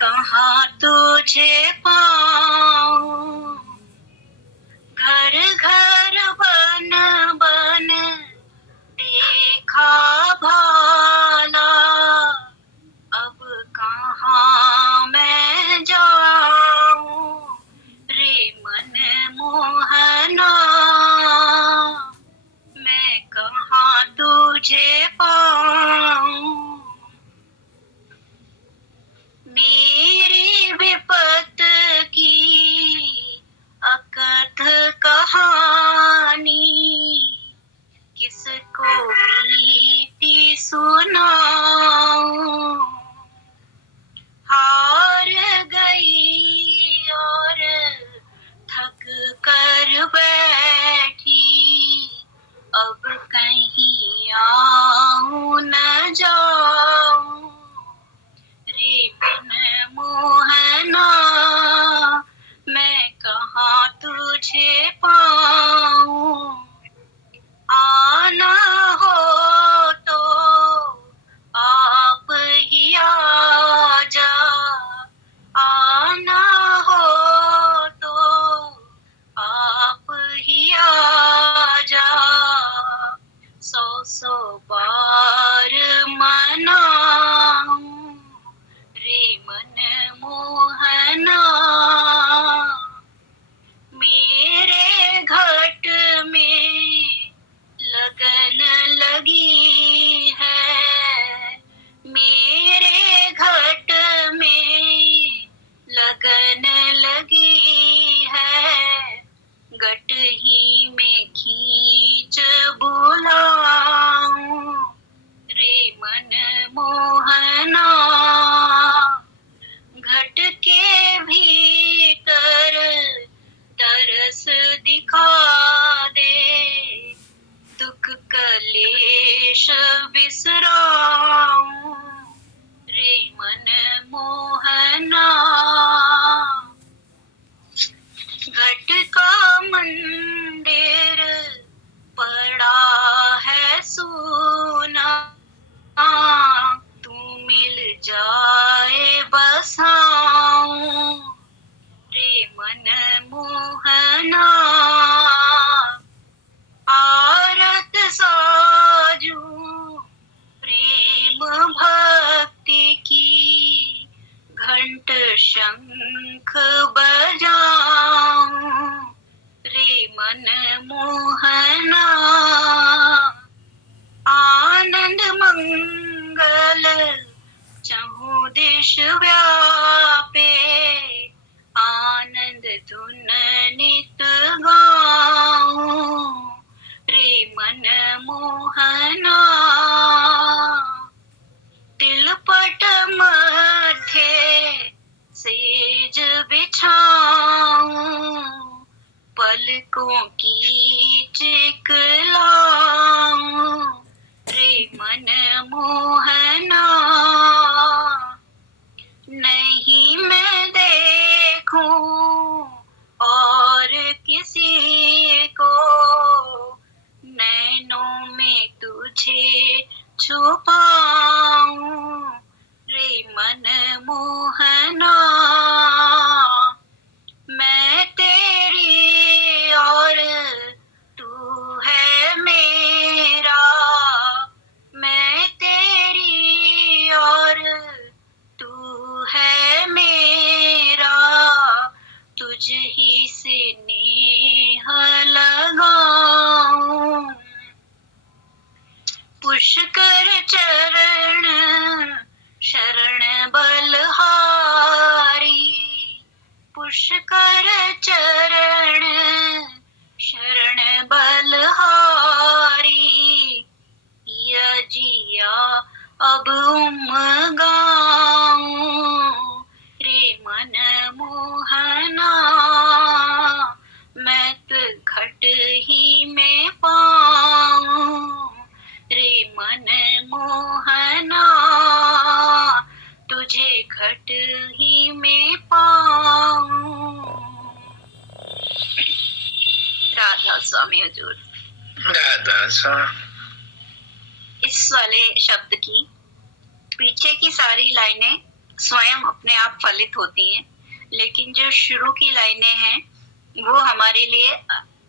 कहाँ तुझे पाऊं, घर घर बन बन देखा भाला, अब कहाँ मैं जाऊं रे मन मोहना, मैं कहाँ तुझे पाऊं। मेरी विपत की अकथ कहानी, किसको बीती सुनाऊं। हार गई और थक कर बैठी, अब कहीं आऊं न जाऊं रे बिन मोहना, मैं कहाँ तुझे पाऊं। आना हो तो आप ही आ जा, आना हो तो आप ही आ जा, सौ सौ बार मनाऊं रे मन मोहना। मेरे घट में लगन लगी है, मेरे घट में लगन लगी है, घट ही में खींच बुलाऊं रे मन मोहना। घट के भीतर तरस दिखा दे, दुख कलेश बिसराऊं रे मन मोहना। घट का मंदिर पड़ा है सूना, तू मिल जाए बसाऊं रे मन मोहना। आरत साजूं प्रेम भक्ति की, घंट शंख बजाऊं रे मन मोहना। आनंद मंगल चहु दिश व्यापे, आनंद धुन नित गाऊं रे मन मोहना। तिलपट मध्य सेज बिछाऊं, पलकों की चिकलाऊं रे मन मोहना। नहीं मैं देखूं और किसी को, नैनों में तुझे छुपाऊं रे मन मोहना। मैं तेरी और तू है मेरा, मैं तेरी और तू है मेरा, तुझ ही से नेह लगाऊं। पुष्कर चरण शरण बलहारी, पुष्कर चरण शरण बलहारी, या जिया अब गाऊं रे मन मोहना। मैं तो घट ही में पाऊं रे मन मोहना, तुझे घट ही में पाऊं। राधा स्वामी हजूर। राधा स्वामी। इस वाले शब्द की पीछे की सारी लाइनें स्वयं अपने आप फलित होती हैं, लेकिन जो शुरू की लाइनें हैं वो हमारे लिए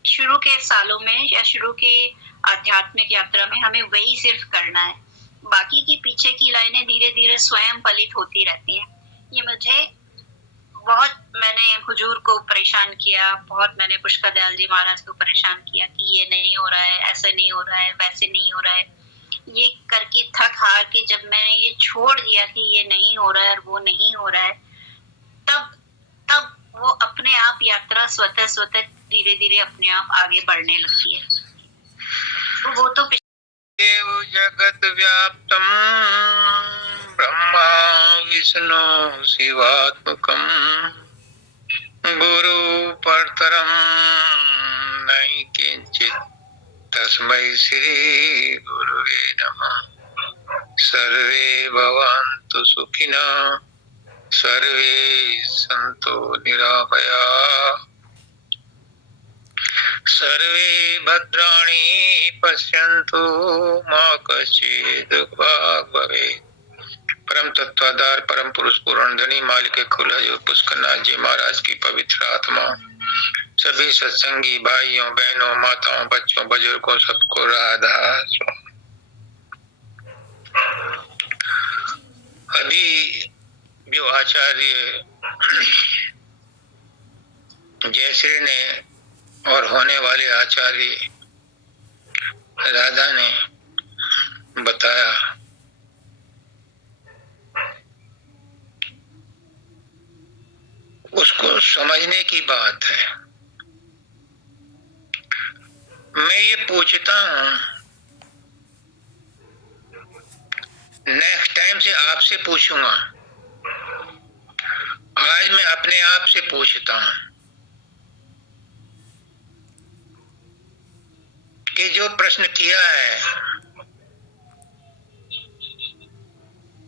शुरू के सालों में या शुरू के आध्यात्मिक यात्रा में हमें वही सिर्फ करना है। बाकी की पीछे की लाइनें धीरे-धीरे स्वयं फलित होती रहती हैं। ये मुझे बहुत मैंने हुजूर को परेशान किया, बहुत मैंने पुष्कर दयाल जी महाराज को परेशान किया कि ये नहीं हो रहा है, ऐसा नहीं हो रहा है, वैसे नहीं हो रहा है। ये करके थक हार के जब मैंने ये छोड़ दिया कि ये नहीं हो रहा है और वो नहीं हो रहा है, तब तब वो अपने आप यात्रा स्वतः धीरे-धीरे अपने आप आगे बढ़ने लगती है। तो वो तो देव जगत व्याप्तम ब्रह्मा विष्णु शिवात्मकम गुरु परतरम नहीं किंचित तस्मै श्री गुरुवे नमः। सर्वे भवन्तु सुखिनः सर्वे सन्तु निरामयाः सर्वे भद्राणि पश्यन्तु मा कश्चित् दुःखभाग् भवेत्। परम तत्वाधार परम पुरुष पूर्ण धनी मालिक खुला जो पुष्करनाथ जी महाराज की पवित्र आत्मा सभी सत्संगी भाइयों बहनों माताओं बच्चों बुजुर्गों सबको राधा स्वामी। अभी जो आचार्य जयश्री ने और होने वाले आचार्य राधा ने बताया, उसको समझने की बात है। मैं ये पूछता हूं, नेक्स्ट टाइम से आपसे पूछूंगा, आज मैं अपने आप से पूछता हूं कि जो प्रश्न किया है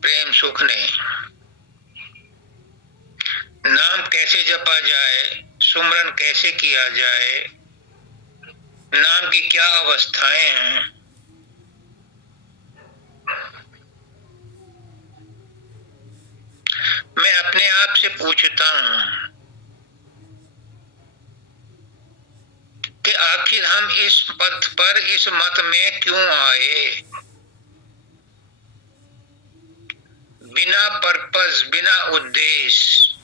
प्रेम सुख ने, नाम कैसे जपा जाए, सुमरन कैसे किया जाए, नाम की क्या अवस्थाएं हैं, मैं अपने आप से पूछता हूं कि आखिर हम इस पथ पर इस मत में क्यों आए। बिना पर्पस बिना उद्देश्य,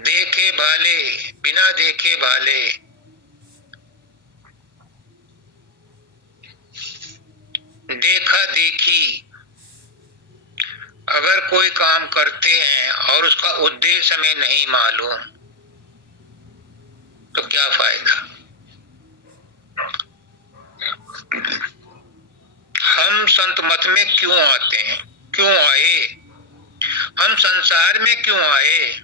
देखे भाले बिना देखे भाले, देखा देखी अगर कोई काम करते हैं और उसका उद्देश्य हमें नहीं मालूम तो क्या फायदा। हम संत मत में क्यों आते हैं, क्यों आए, हम संसार में क्यों आए।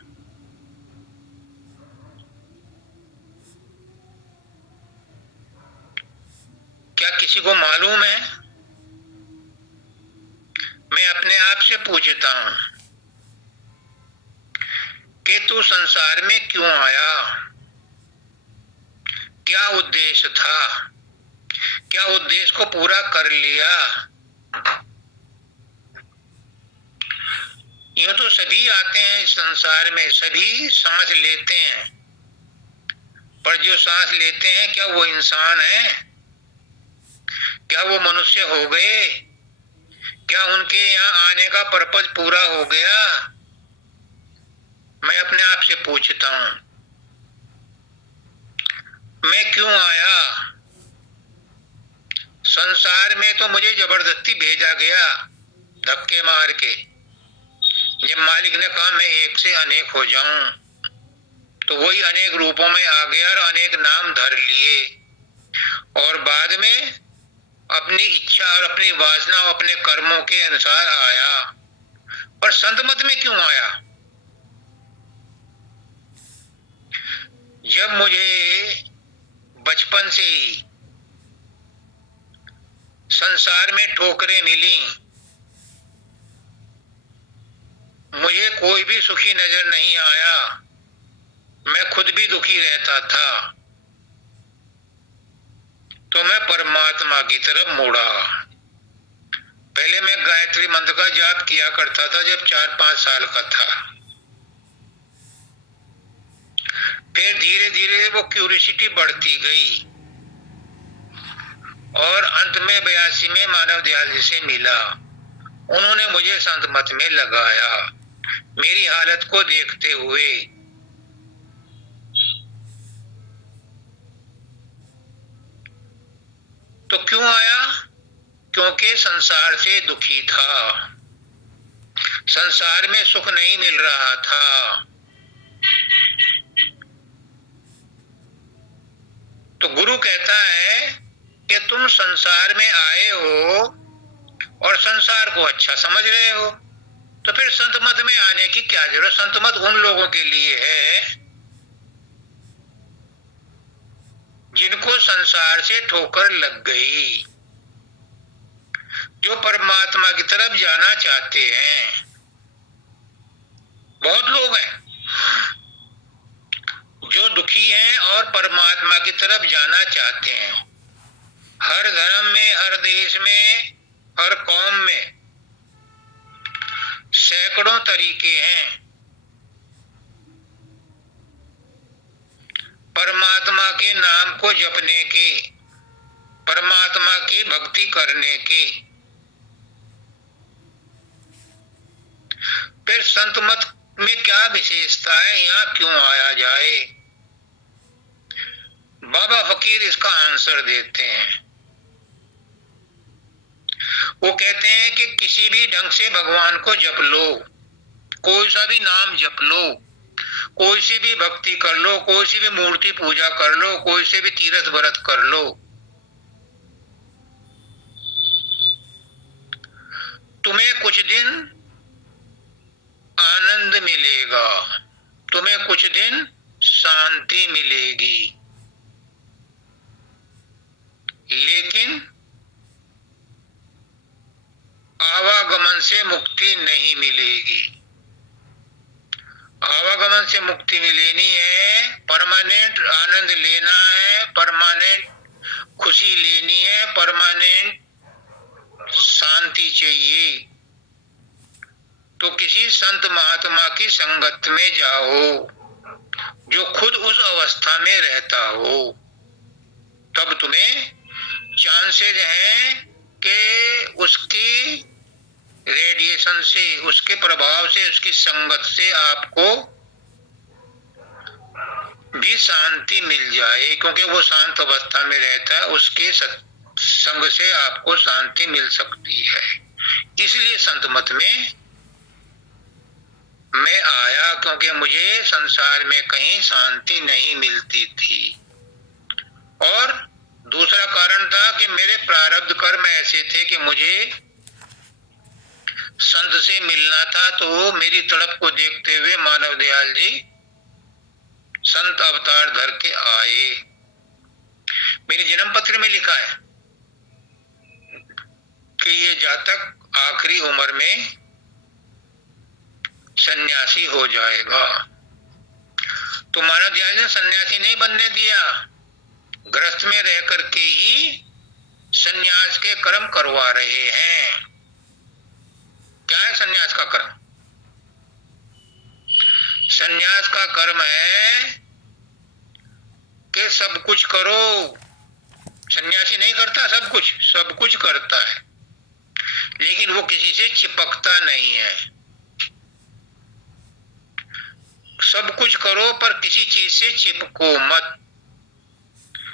क्या किसी को मालूम है? मैं अपने आप से पूछता हूं कि तू संसार में क्यों आया, क्या उद्देश्य था, क्या उद्देश्य को पूरा कर लिया। यूं तो सभी आते हैं इस संसार में, सभी सांस लेते हैं, पर जो सांस लेते हैं क्या वो इंसान है, क्या वो मनुष्य हो गए, क्या उनके यहाँ आने का पर्पज पूरा हो गया। मैं अपने आप से पूछता हूं, मैं क्यों आया। संसार में तो मुझे जबरदस्ती भेजा गया धक्के मार के। जब मालिक ने कहा मैं एक से अनेक हो जाऊं तो वही अनेक रूपों में आ गया और अनेक नाम धर लिए, और बाद में अपनी इच्छा और अपनी वासना और अपने कर्मों के अनुसार आया। पर संत मत में क्यों आया। जब मुझे बचपन से ही संसार में ठोकरें मिली, मुझे कोई भी सुखी नजर नहीं आया, मैं खुद भी दुखी रहता था, तो मैं परमात्मा की तरफ मुड़ा। पहले मैं गायत्री मंत्र का जाप किया करता था जब 4-5 साल का था। फिर धीरे धीरे वो क्यूरियोसिटी बढ़ती गई और अंत में 82 में मानव दयाल जी से मिला। उन्होंने मुझे संत मत में लगाया मेरी हालत को देखते हुए। तो क्यों आया? क्योंकि संसार से दुखी था, संसार में सुख नहीं मिल रहा था। तो गुरु कहता है कि तुम संसार में आए हो और संसार को अच्छा समझ रहे हो, तो फिर संत मत में आने की क्या जरूरत? संत मत उन लोगों के लिए है जिनको संसार से ठोकर लग गई, जो परमात्मा की तरफ जाना चाहते हैं। बहुत लोग हैं जो दुखी हैं और परमात्मा की तरफ जाना चाहते हैं। हर धर्म में, हर देश में, हर कौम में सैकड़ों तरीके हैं परमात्मा के नाम को जपने के, परमात्मा की भक्ति करने के। फिर संत मत में क्या विशेषता है, यहाँ क्यों आया जाए? बाबा फकीर इसका आंसर देते हैं। वो कहते हैं कि किसी भी ढंग से भगवान को जप लो, कोई सा भी नाम जप लो, कोई सी भी भक्ति कर लो, कोई सी भी मूर्ति पूजा कर लो, कोई से भी तीर्थ व्रत कर लो, तुम्हें कुछ दिन आनंद मिलेगा, तुम्हें कुछ दिन शांति मिलेगी, लेकिन आवागमन से मुक्ति नहीं मिलेगी। आवागमन से मुक्ति लेनी है, परमानेंट आनंद लेना है, परमानेंट खुशी लेनी है, परमानेंट शांति चाहिए, तो किसी संत महात्मा की संगत में जाओ जो खुद उस अवस्था में रहता हो, तब तुम्हें चांसेस हैं कि उसकी रेडिएशन से, उसके प्रभाव से, उसकी संगत से आपको भी शांति मिल जाए, क्योंकि वो शांत अवस्था में रहता है, उसके संग से आपको शांति मिल सकती है। इसलिए संत मत में मैं आया, क्योंकि मुझे संसार में कहीं शांति नहीं मिलती थी। और दूसरा कारण था कि मेरे प्रारब्ध कर्म ऐसे थे कि मुझे संत से मिलना था, तो मेरी तड़प को देखते हुए मानव दयाल जी संत अवतार धर के आए। मेरी जन्म पत्र में लिखा है कि ये जातक आखिरी उम्र में सन्यासी हो जाएगा। तो मानव दयाल ने सन्यासी नहीं बनने दिया, गृहस्थ में रह करके ही सन्यास के कर्म करवा रहे हैं। क्या है सन्यास का कर्म? सन्यास का कर्म है कि सब कुछ करो। सन्यासी नहीं करता सब कुछ, सब कुछ करता है, लेकिन वो किसी से चिपकता नहीं है। सब कुछ करो पर किसी चीज से चिपको मत।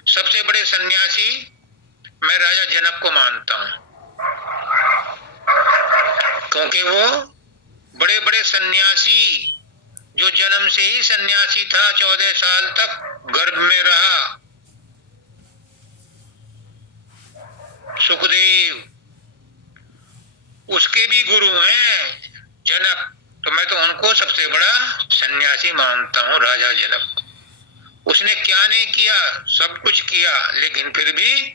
सबसे बड़े सन्यासी मैं राजा जनक को मानता हूं, क्योंकि वो बड़े बड़े सन्यासी जो जन्म से ही सन्यासी था, 14 साल तक गर्भ में रहा, सुखदेव, उसके भी गुरु हैं जनक, तो मैं तो उनको सबसे बड़ा सन्यासी मानता हूं, राजा जनक। उसने क्या नहीं किया, सब कुछ किया, लेकिन फिर भी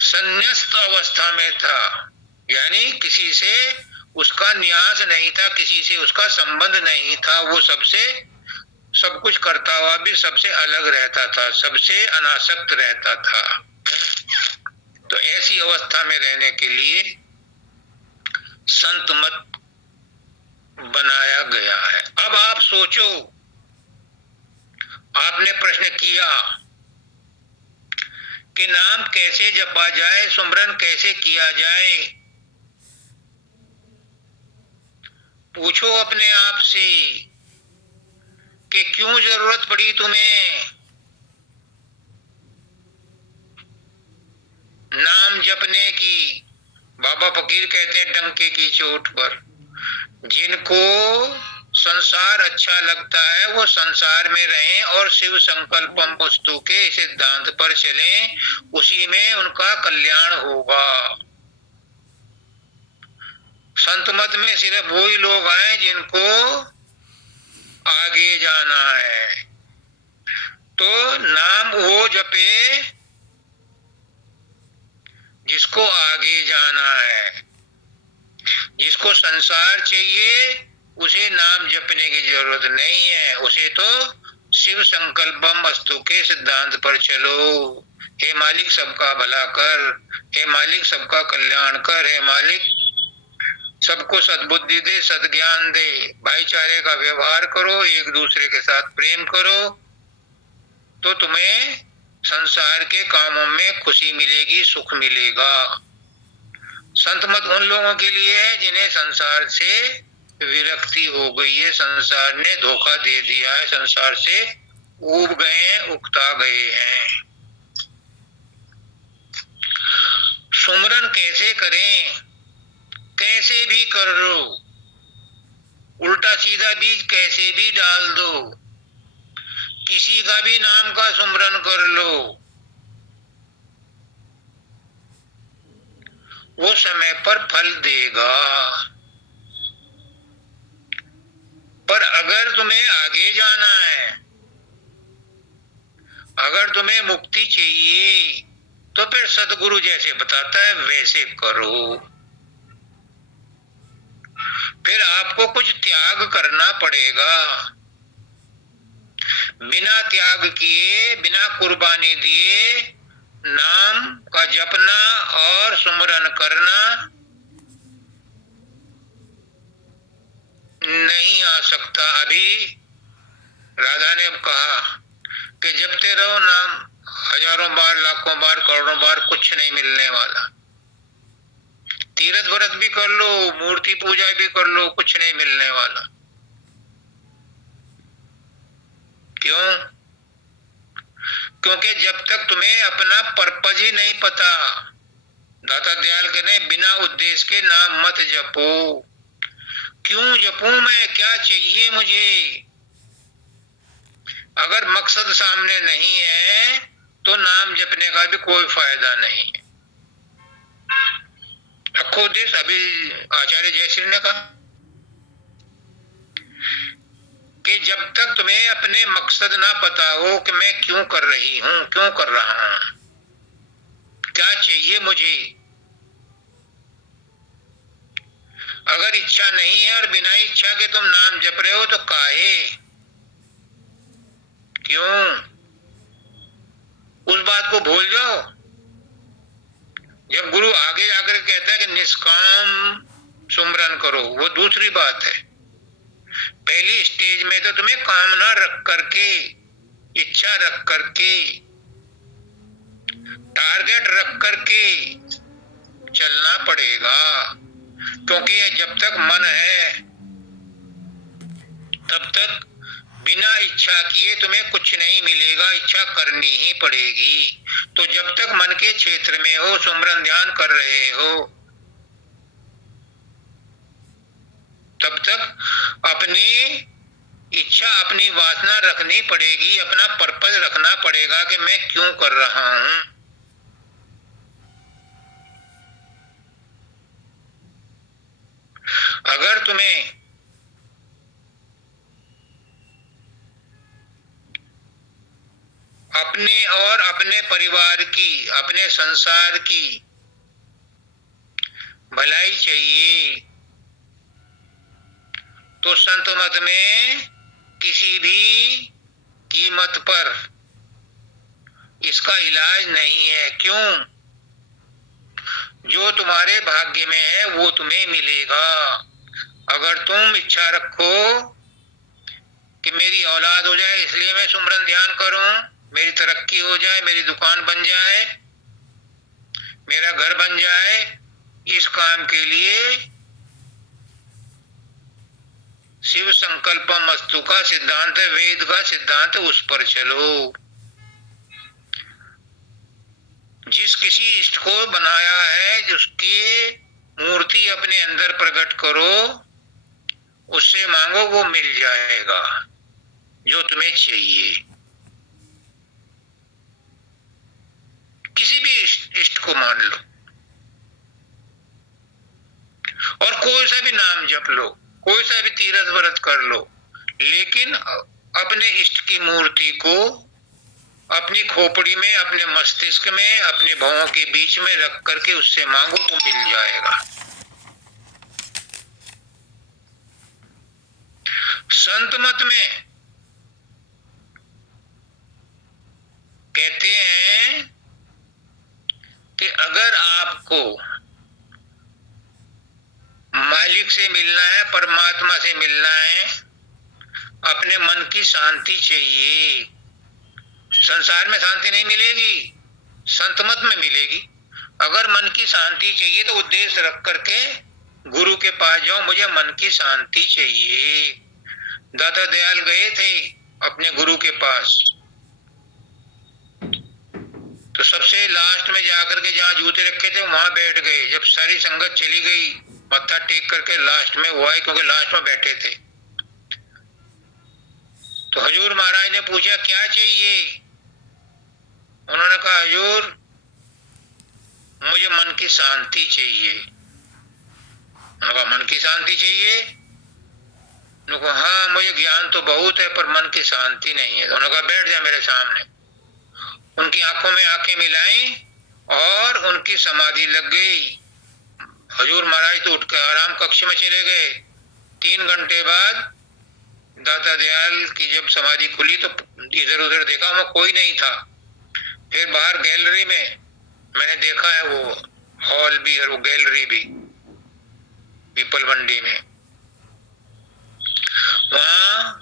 संन्यास्त अवस्था में था, यानी किसी से उसका न्यास नहीं था, किसी से उसका संबंध नहीं था। वो सबसे सब कुछ करता हुआ भी सबसे अलग रहता था, सबसे अनासक्त रहता था। तो ऐसी अवस्था में रहने के लिए संत मत बनाया गया है। अब आप सोचो, आपने प्रश्न किया कि नाम कैसे जपा जाए, सुमरन कैसे किया जाए। पूछो अपने आप से कि क्यों जरूरत पड़ी तुम्हें नाम जपने की। बाबा फकीर कहते हैं डंके की चोट पर, जिनको संसार अच्छा लगता है वो संसार में रहें और शिव संकल्पम वस्तु के सिद्धांत पर चलें, उसी में उनका कल्याण होगा। संत मत में सिर्फ वही लोग आए जिनको आगे जाना है। तो नाम वो जपे जिसको आगे जाना है। जिसको संसार चाहिए उसे नाम जपने की जरूरत नहीं है, उसे तो शिव संकल्पम वस्तु के सिद्धांत पर चलो। हे मालिक सबका भला कर, हे मालिक सबका कल्याण कर, हे मालिक सबको सद्बुद्धि दे, सद्ज्ञान दे, भाईचारे का व्यवहार करो, एक दूसरे के साथ प्रेम करो, तो तुम्हें संसार के कामों में खुशी मिलेगी, सुख मिलेगा। संत मत उन लोगों के लिए है जिन्हें संसार से विरक्ति हो गई है, संसार ने धोखा दे दिया है, संसार से ऊब गए हैं, उकता गए हैं। सुमरन कैसे करें? कैसे भी कर लो, उल्टा सीधा बीज कैसे भी डाल दो, किसी का भी नाम का सुमरन कर लो, वो समय पर फल देगा। पर अगर तुम्हें आगे जाना है, अगर तुम्हें मुक्ति चाहिए, तो फिर सदगुरु जैसे बताता है वैसे करो। फिर आपको कुछ त्याग करना पड़ेगा। बिना त्याग किए, बिना कुर्बानी दिए नाम का जपना और सुमरन करना नहीं आ सकता। अभी राधा ने कहा कि जपते रहो नाम, हजारों बार, लाखों बार, करोड़ों बार, कुछ नहीं मिलने वाला। तीर्थ व्रत भी कर लो, मूर्ति पूजा भी कर लो, कुछ नहीं मिलने वाला। क्यों? क्योंकि जब तक तुम्हें अपना पर्पज ही नहीं पता, दाता दयाल कहते बिना उद्देश्य के नाम मत जपो। क्यों जपूं मैं, क्या चाहिए मुझे? अगर मकसद सामने नहीं है तो नाम जपने का भी कोई फायदा नहीं है। रखो उद्देश्य। अभी आचार्य जयश्री ने कहा कि जब तक तुम्हें अपने मकसद ना पता हो कि मैं क्यों कर रही हूं, क्यों कर रहा हूं, क्या चाहिए मुझे, अगर इच्छा नहीं है और बिना इच्छा के तुम नाम जप रहे हो तो काहे, क्यों? उस बात को भूल जाओ। जब गुरु आगे जाकर कहता है कि निष्काम सुमरन करो, वो दूसरी बात है। पहली स्टेज में तो तुम्हें कामना रख करके, इच्छा रख करके, टारगेट रख करके चलना पड़ेगा। क्योंकि जब तक मन है तब तक बिना इच्छा किए तुम्हें कुछ नहीं मिलेगा, इच्छा करनी ही पड़ेगी। तो जब तक मन के क्षेत्र में हो, सुमरन ध्यान कर रहे हो, तब तक अपनी इच्छा, अपनी वासना रखनी पड़ेगी, अपना पर्पस रखना पड़ेगा कि मैं क्यों कर रहा हूं। अगर तुम्हें अपने और अपने परिवार की, अपने संसार की भलाई चाहिए तो संत मत में किसी भी कीमत पर इसका इलाज नहीं है। क्यों? जो तुम्हारे भाग्य में है वो तुम्हें मिलेगा। अगर तुम इच्छा रखो कि मेरी औलाद हो जाए इसलिए मैं सुमरन ध्यान करूं, मेरी तरक्की हो जाए, मेरी दुकान बन जाए, मेरा घर बन जाए, इस काम के लिए शिव संकल्प मस्तु का सिद्धांत है, वेद का सिद्धांत, उस पर चलो। जिस किसी इष्ट को बनाया है, जिसकी मूर्ति अपने अंदर प्रकट करो, उससे मांगो वो मिल जाएगा जो तुम्हें चाहिए। किसी भी इष्ट को मान लो और कोई सा भी नाम जप लो, कोई सा भी तीरथ व्रत कर लो, लेकिन अपने इष्ट की मूर्ति को अपनी खोपड़ी में, अपने मस्तिष्क में, अपने भवों के बीच में रख करके उससे मांगो तो मिल जाएगा। संत मत में कहते हैं कि अगर आपको मालिक से मिलना है, परमात्मा से मिलना है, अपने मन की शांति चाहिए। संसार में शांति नहीं मिलेगी, संत मत में मिलेगी। अगर मन की शांति चाहिए तो उद्देश्य रख करके गुरु के पास जाओ, मुझे मन की शांति चाहिए। दाता दयाल गए थे अपने गुरु के पास, तो सबसे लास्ट में जाकर के जहाँ जूते रखे थे वहां बैठ गए। जब सारी संगत चली गई, मत्था टेक करके लास्ट में वो आए, क्योंकि लास्ट में बैठे थे। तो हजूर महाराज ने पूछा क्या चाहिए? उन्होंने कहा हजूर मुझे मन की शांति चाहिए। उन्होंने कहा मन की शांति चाहिए? उन्होंने कहा हाँ मुझे ज्ञान तो बहुत है पर मन की शांति नहीं है। उन्होंने कहा बैठ जा मेरे सामने। उनकी आंखों में आंखें मिलाई और उनकी समाधि लग गई। हजूर महाराज तो उठकर आराम कक्ष में चले गए। 3 घंटे बाद दाता दयाल की जब समाधि खुली तो इधर उधर देखा, वहां कोई नहीं था। फिर बाहर गैलरी में मैंने देखा है, वो हॉल भी और वो गैलरी भी पीपल मंडी में, वहां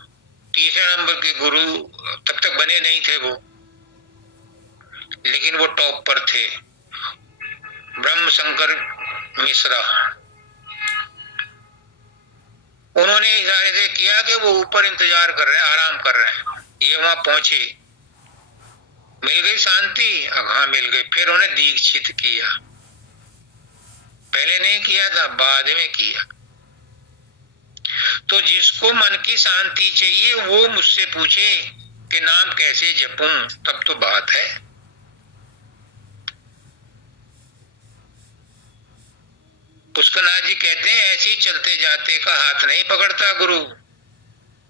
तीसरे नंबर के गुरु तब तक बने नहीं थे वो, लेकिन वो टॉप पर थे, ब्रह्म शंकर मिश्रा। उन्होंने इशारे से किया कि वो ऊपर इंतजार कर रहे हैं, आराम कर रहे हैं। ये वहां पहुंचे, मिल गई शांति? हाँ मिल गई। फिर उन्हें दीक्षित किया, पहले नहीं किया था, बाद में किया। तो जिसको मन की शांति चाहिए वो मुझसे पूछे कि नाम कैसे जपूं, तब तो बात है। पुष्कनाथ जी कहते हैं ऐसे ही चलते जाते का हाथ नहीं पकड़ता गुरु।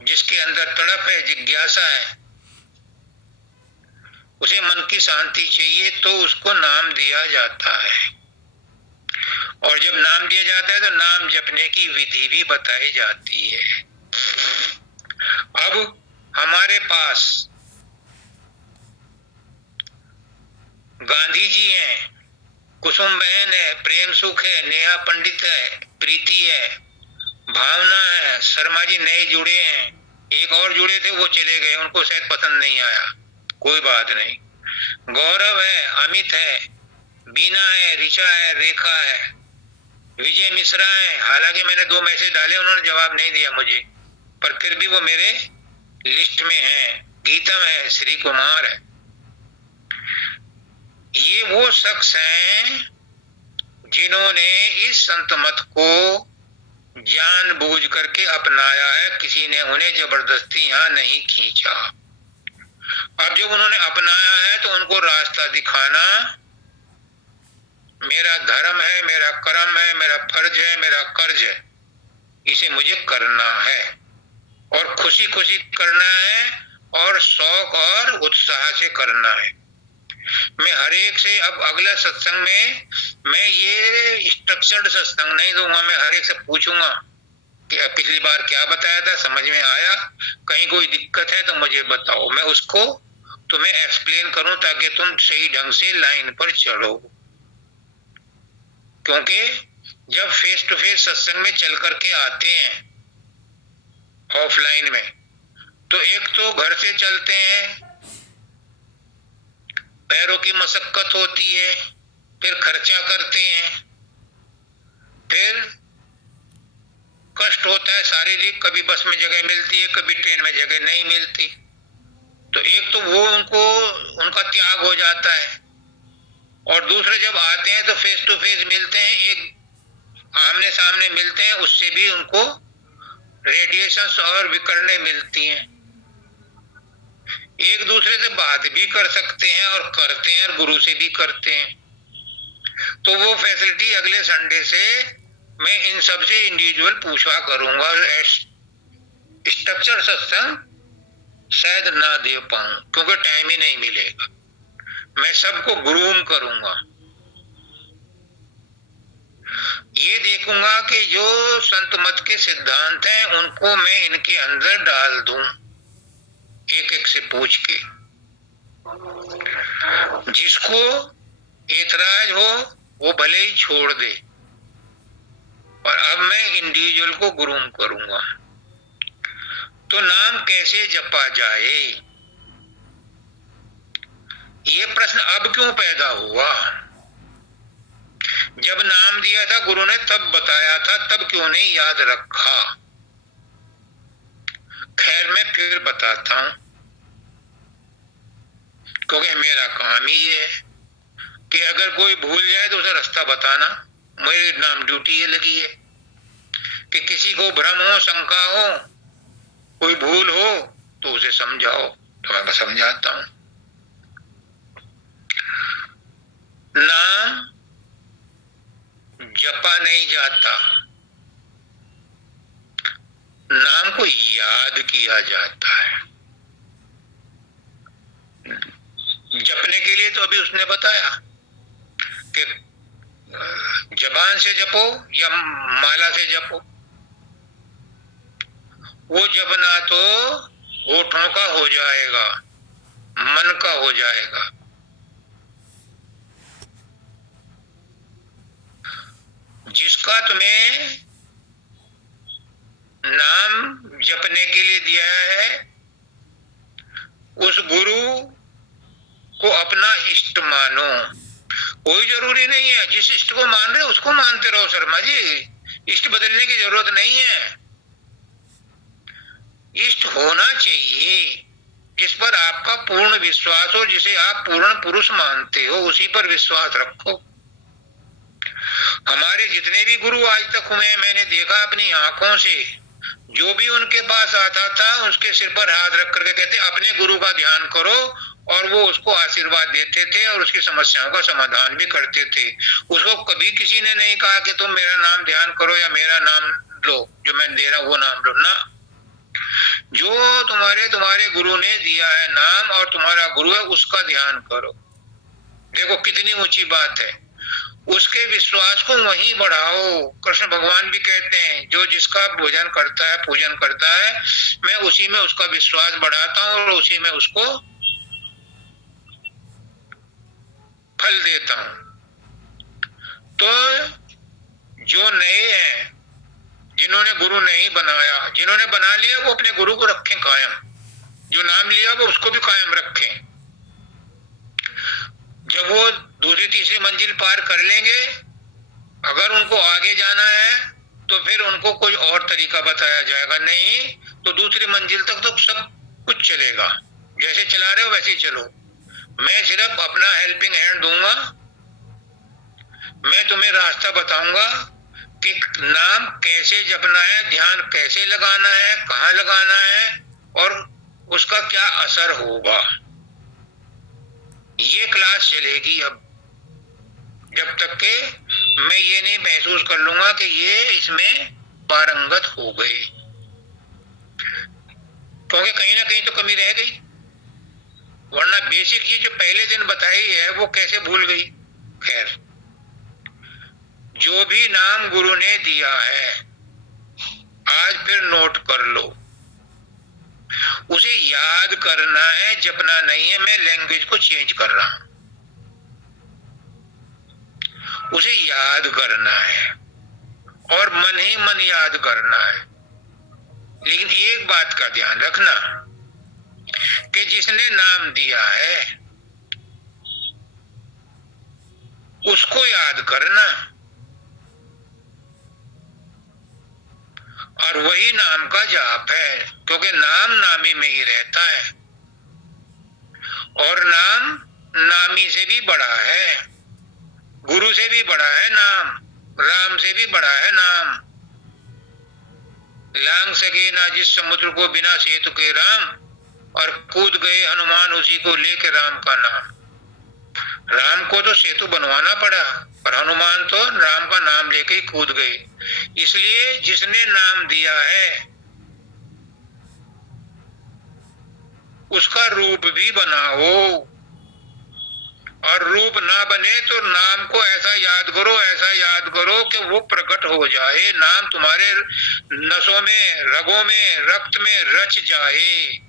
जिसके अंदर तड़प है, जिज्ञासा है, उसे मन की शांति चाहिए तो उसको नाम दिया जाता है। और जब नाम दिया जाता है तो नाम जपने की विधि भी बताई जाती है। अब हमारे पास गांधी जी हैं, कुसुम बहन है, प्रेम सुख है, नेहा पंडित है, प्रीति है, भावना है, शर्मा जी नए जुड़े हैं, एक और जुड़े थे वो चले गए, उनको शायद पसंद नहीं आया, कोई बात नहीं। गौरव है, अमित है, बीना है, ऋचा है, रेखा है, विजय मिश्रा है। हालांकि मैंने 2 मैसेज डाले, उन्होंने जवाब नहीं दिया मुझे, पर फिर भी वो मेरे लिस्ट में है। गीतम है, श्री कुमार है। ये वो शख्स हैं जिन्होंने इस संत मत को जानबूझ करके अपनाया है, किसी ने उन्हें जबरदस्ती यहां नहीं खींचा। अब जब उन्होंने अपनाया है तो उनको रास्ता दिखाना मेरा धर्म है, मेरा कर्म है, मेरा फर्ज है, मेरा कर्ज है। इसे मुझे करना है और खुशी खुशी करना है और शौक और उत्साह से करना है। मैं हर एक से अब अगला सत्संग में मैं ये स्ट्रक्चर्ड सत्संग नहीं दूंगा। मैं हर एक से पूछूंगा कि पिछली बार क्या बताया था, समझ में आया? कहीं कोई दिक्कत है तो मुझे बताओ, मैं उसको तुम्हें एक्सप्लेन करूं ताकि तुम सही ढंग से लाइन पर चढ़ो। क्योंकि जब फेस टू फेस सत्संग में चल करके आते हैं ऑफलाइन में, तो एक तो घर से चलते हैं, पैरों की मशक्कत होती है, फिर खर्चा करते हैं, फिर कष्ट होता है शारीरिक, कभी बस में जगह मिलती है, कभी ट्रेन में जगह नहीं मिलती। तो एक तो वो उनका त्याग हो जाता है, और दूसरे जब आते हैं तो फेस टू फेस मिलते हैं, एक आमने सामने मिलते हैं, उससे भी उनको रेडिएशंस और विकरणें मिलती हैं। एक दूसरे से बात भी कर सकते हैं और करते हैं, और गुरु से भी करते हैं। तो वो फैसिलिटी अगले संडे से मैं इन सब से इंडिविजुअल पूछा करूंगा। स्ट्रक्चर सत्संग शायद ना दे पाऊं, क्योंकि टाइम ही नहीं मिलेगा। मैं सबको ग्रूम करूंगा, ये देखूंगा कि जो संत मत के सिद्धांत हैं उनको मैं इनके अंदर डाल दूं, एक एक से पूछ के। जिसको एतराज हो वो भले ही छोड़ दे, और अब मैं इंडिविजुअल को ग्रूम करूंगा। तो नाम कैसे जपा जाए, ये प्रश्न अब क्यों पैदा हुआ? जब नाम दिया था गुरु ने तब बताया था, तब क्यों नहीं याद रखा? खैर मैं फिर बताता हूं, क्योंकि मेरा काम ही है कि अगर कोई भूल जाए तो उसे रास्ता बताना। मेरी नाम ड्यूटी ये लगी है कि किसी को भ्रम हो, शंका हो, कोई भूल हो तो उसे समझाओ, तो मैं समझाता हूं। नाम जपा नहीं जाता, नाम को याद किया जाता है। जपने के लिए तो अभी उसने बताया कि जबान से जपो या माला से जपो। वो जपना तो होठों का हो जाएगा, मन का हो जाएगा। जिसका तुम्हें नाम जपने के लिए दिया है, उस गुरु को अपना इष्ट मानो। कोई जरूरी नहीं है, जिस इष्ट को मान रहे उसको मानते रहो शर्मा जी, इष्ट बदलने की जरूरत नहीं है। इष्ट होना चाहिए जिस पर आपका पूर्ण विश्वास हो, जिसे आप पूर्ण पुरुष मानते हो, उसी पर विश्वास रखो। हमारे जितने भी गुरु आज तक हुए, मैंने देखा अपनी आंखों से, जो भी उनके पास आता था उसके सिर पर हाथ रख करके कहते अपने गुरु का ध्यान करो, और वो उसको आशीर्वाद देते थे और उसकी समस्याओं का समाधान भी करते थे। उसको कभी किसी ने नहीं कहा कि तुम मेरा नाम ध्यान करो या मेरा नाम लो, जो मैं दे रहा हूं वो नाम लो ना। जो तुम्हारे गुरु ने दिया है नाम और तुम्हारा गुरु है, उसका ध्यान करो। देखो कितनी ऊंची बात है। उसके विश्वास को वहीं बढ़ाओ। कृष्ण भगवान भी कहते हैं जो जिसका भोजन करता है, पूजन करता है, मैं उसी में उसका विश्वास बढ़ाता हूं और उसी में उसको फल देता हूं। तो जो नए हैं, जिन्होंने गुरु नहीं बनाया, जिन्होंने बना लिया, वो अपने गुरु को रखें कायम। जो नाम लिया वो उसको भी कायम रखें। जब वो दूसरी तीसरी मंजिल पार कर लेंगे, अगर उनको आगे जाना है तो फिर उनको कोई और तरीका बताया जाएगा। नहीं तो दूसरी मंजिल तक तो सब कुछ चलेगा, जैसे चला रहे हो वैसे ही चलो। मैं सिर्फ अपना हेल्पिंग हैंड दूंगा, मैं तुम्हें रास्ता बताऊंगा कि नाम कैसे जपना है, ध्यान कैसे लगाना है, कहाँ लगाना है, और उसका क्या असर होगा। ये क्लास चलेगी अब, जब तक के मैं ये नहीं महसूस कर लूंगा कि ये इसमें पारंगत हो गए, क्योंकि कहीं ना कहीं तो कमी रह गई। वरना बेसिक चीज जो पहले दिन बताई है वो कैसे भूल गई। खैर, जो भी नाम गुरु ने दिया है आज फिर नोट कर लो, उसे याद करना है, जपना नहीं है। मैं लैंग्वेज को चेंज कर रहा हूं। उसे याद करना है और मन ही मन याद करना है। लेकिन एक बात का ध्यान रखना कि जिसने नाम दिया है उसको याद करना, और वही नाम का जाप है, क्योंकि नाम नामी में ही रहता है और नाम नामी से भी बड़ा है, गुरु से भी बड़ा है नाम, राम से भी बड़ा है नाम। लांग सके ना जिस समुद्र को बिना सेतु के राम, और कूद गए हनुमान उसी को लेके राम का नाम। राम को तो सेतु बनवाना पड़ा, पर हनुमान तो राम का नाम लेके ही कूद गए। इसलिए जिसने नाम दिया है उसका रूप भी बनाओ, और रूप ना बने तो नाम को ऐसा याद करो, ऐसा याद करो कि वो प्रकट हो जाए, नाम तुम्हारे नसों में, रगों में, रक्त में रच जाए।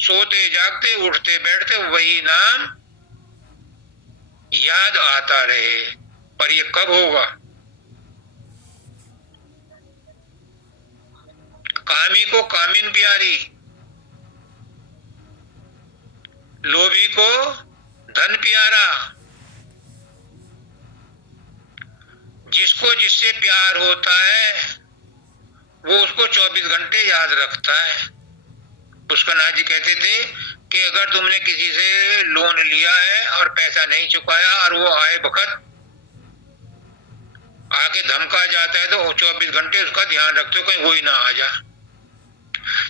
सोते जागते उठते बैठते वही नाम याद आता रहे। पर ये कब होगा? कामी को कामिन प्यारी, लोभी को धन प्यारा। जिसको जिससे प्यार होता है वो उसको 24 घंटे याद रखता है। पुष्करनाथ जी कहते थे कि अगर तुमने किसी से लोन लिया है और पैसा नहीं चुकाया और वो आए वक्त आके धमका जाता है तो 24 घंटे उसका ध्यान रखते हो कहीं वो ही ना आ जा।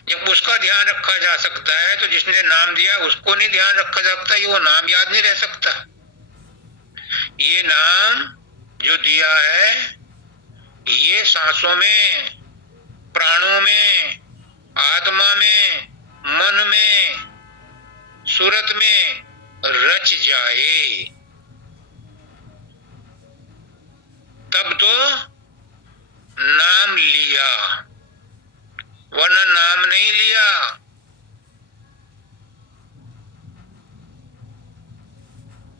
जब उसका ध्यान रखा जा सकता है तो जिसने नाम दिया उसको नहीं ध्यान रखा जा सकता, ये वो नाम याद नहीं रह सकता। ये नाम जो दिया है ये सांसों में, प्राणों में, आत्मा में, मन में, सूरत में रच जाए तब तो नाम लिया, वरना नाम नहीं लिया।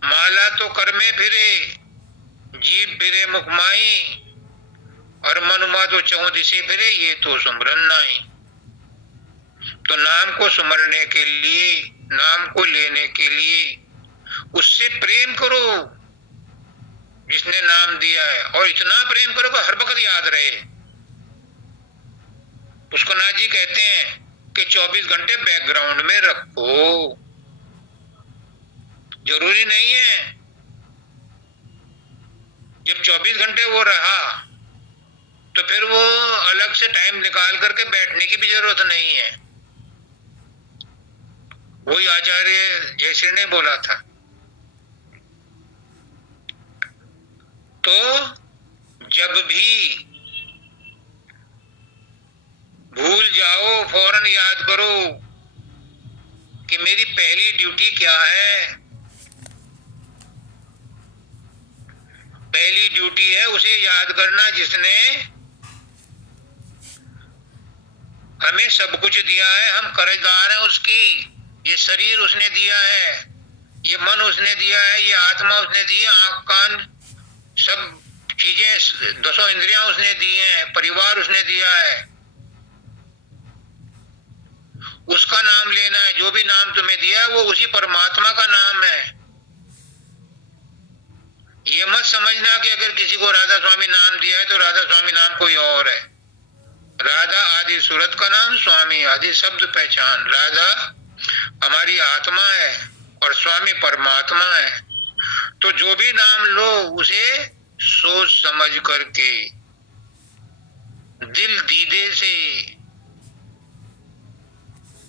माला तो कर में फिरे, जीभ फिरे मुखमाई, और मनुमा तो चहुं दिशे फिरे, ये तो सुमरन नाई। तो नाम को सुमरने के लिए, नाम को लेने के लिए उससे प्रेम करो जिसने नाम दिया है, और इतना प्रेम करो कि हर वक्त याद रहे। पुष्करनाथ जी कहते हैं कि 24 घंटे बैकग्राउंड में रखो। जरूरी नहीं है जब 24 घंटे वो रहा तो फिर वो अलग से टाइम निकाल करके बैठने की भी जरूरत नहीं है। वही आचार्य जयश्री ने बोला था। तो जब भी भूल जाओ फौरन याद करो कि मेरी पहली ड्यूटी क्या है। पहली ड्यूटी है उसे याद करना जिसने हमें सब कुछ दिया है, हम कर्जदार हैं उसकी। ये शरीर उसने दिया है, ये मन उसने दिया है, ये आत्मा उसने दी है, आंख कान सब चीजें, 10 इंद्रियां उसने दी हैं, परिवार उसने दिया है। उसका नाम लेना है। जो भी नाम तुम्हें दिया है वो उसी परमात्मा का नाम है। ये मत समझना कि अगर किसी को राधा स्वामी नाम दिया है तो राधा स्वामी नाम कोई और है। राधा आदि सूरत का नाम, स्वामी आदि शब्द पहचान। राधा हमारी आत्मा है और स्वामी परमात्मा है। तो जो भी नाम लो उसे सोच समझ करके, दिल दीदे से,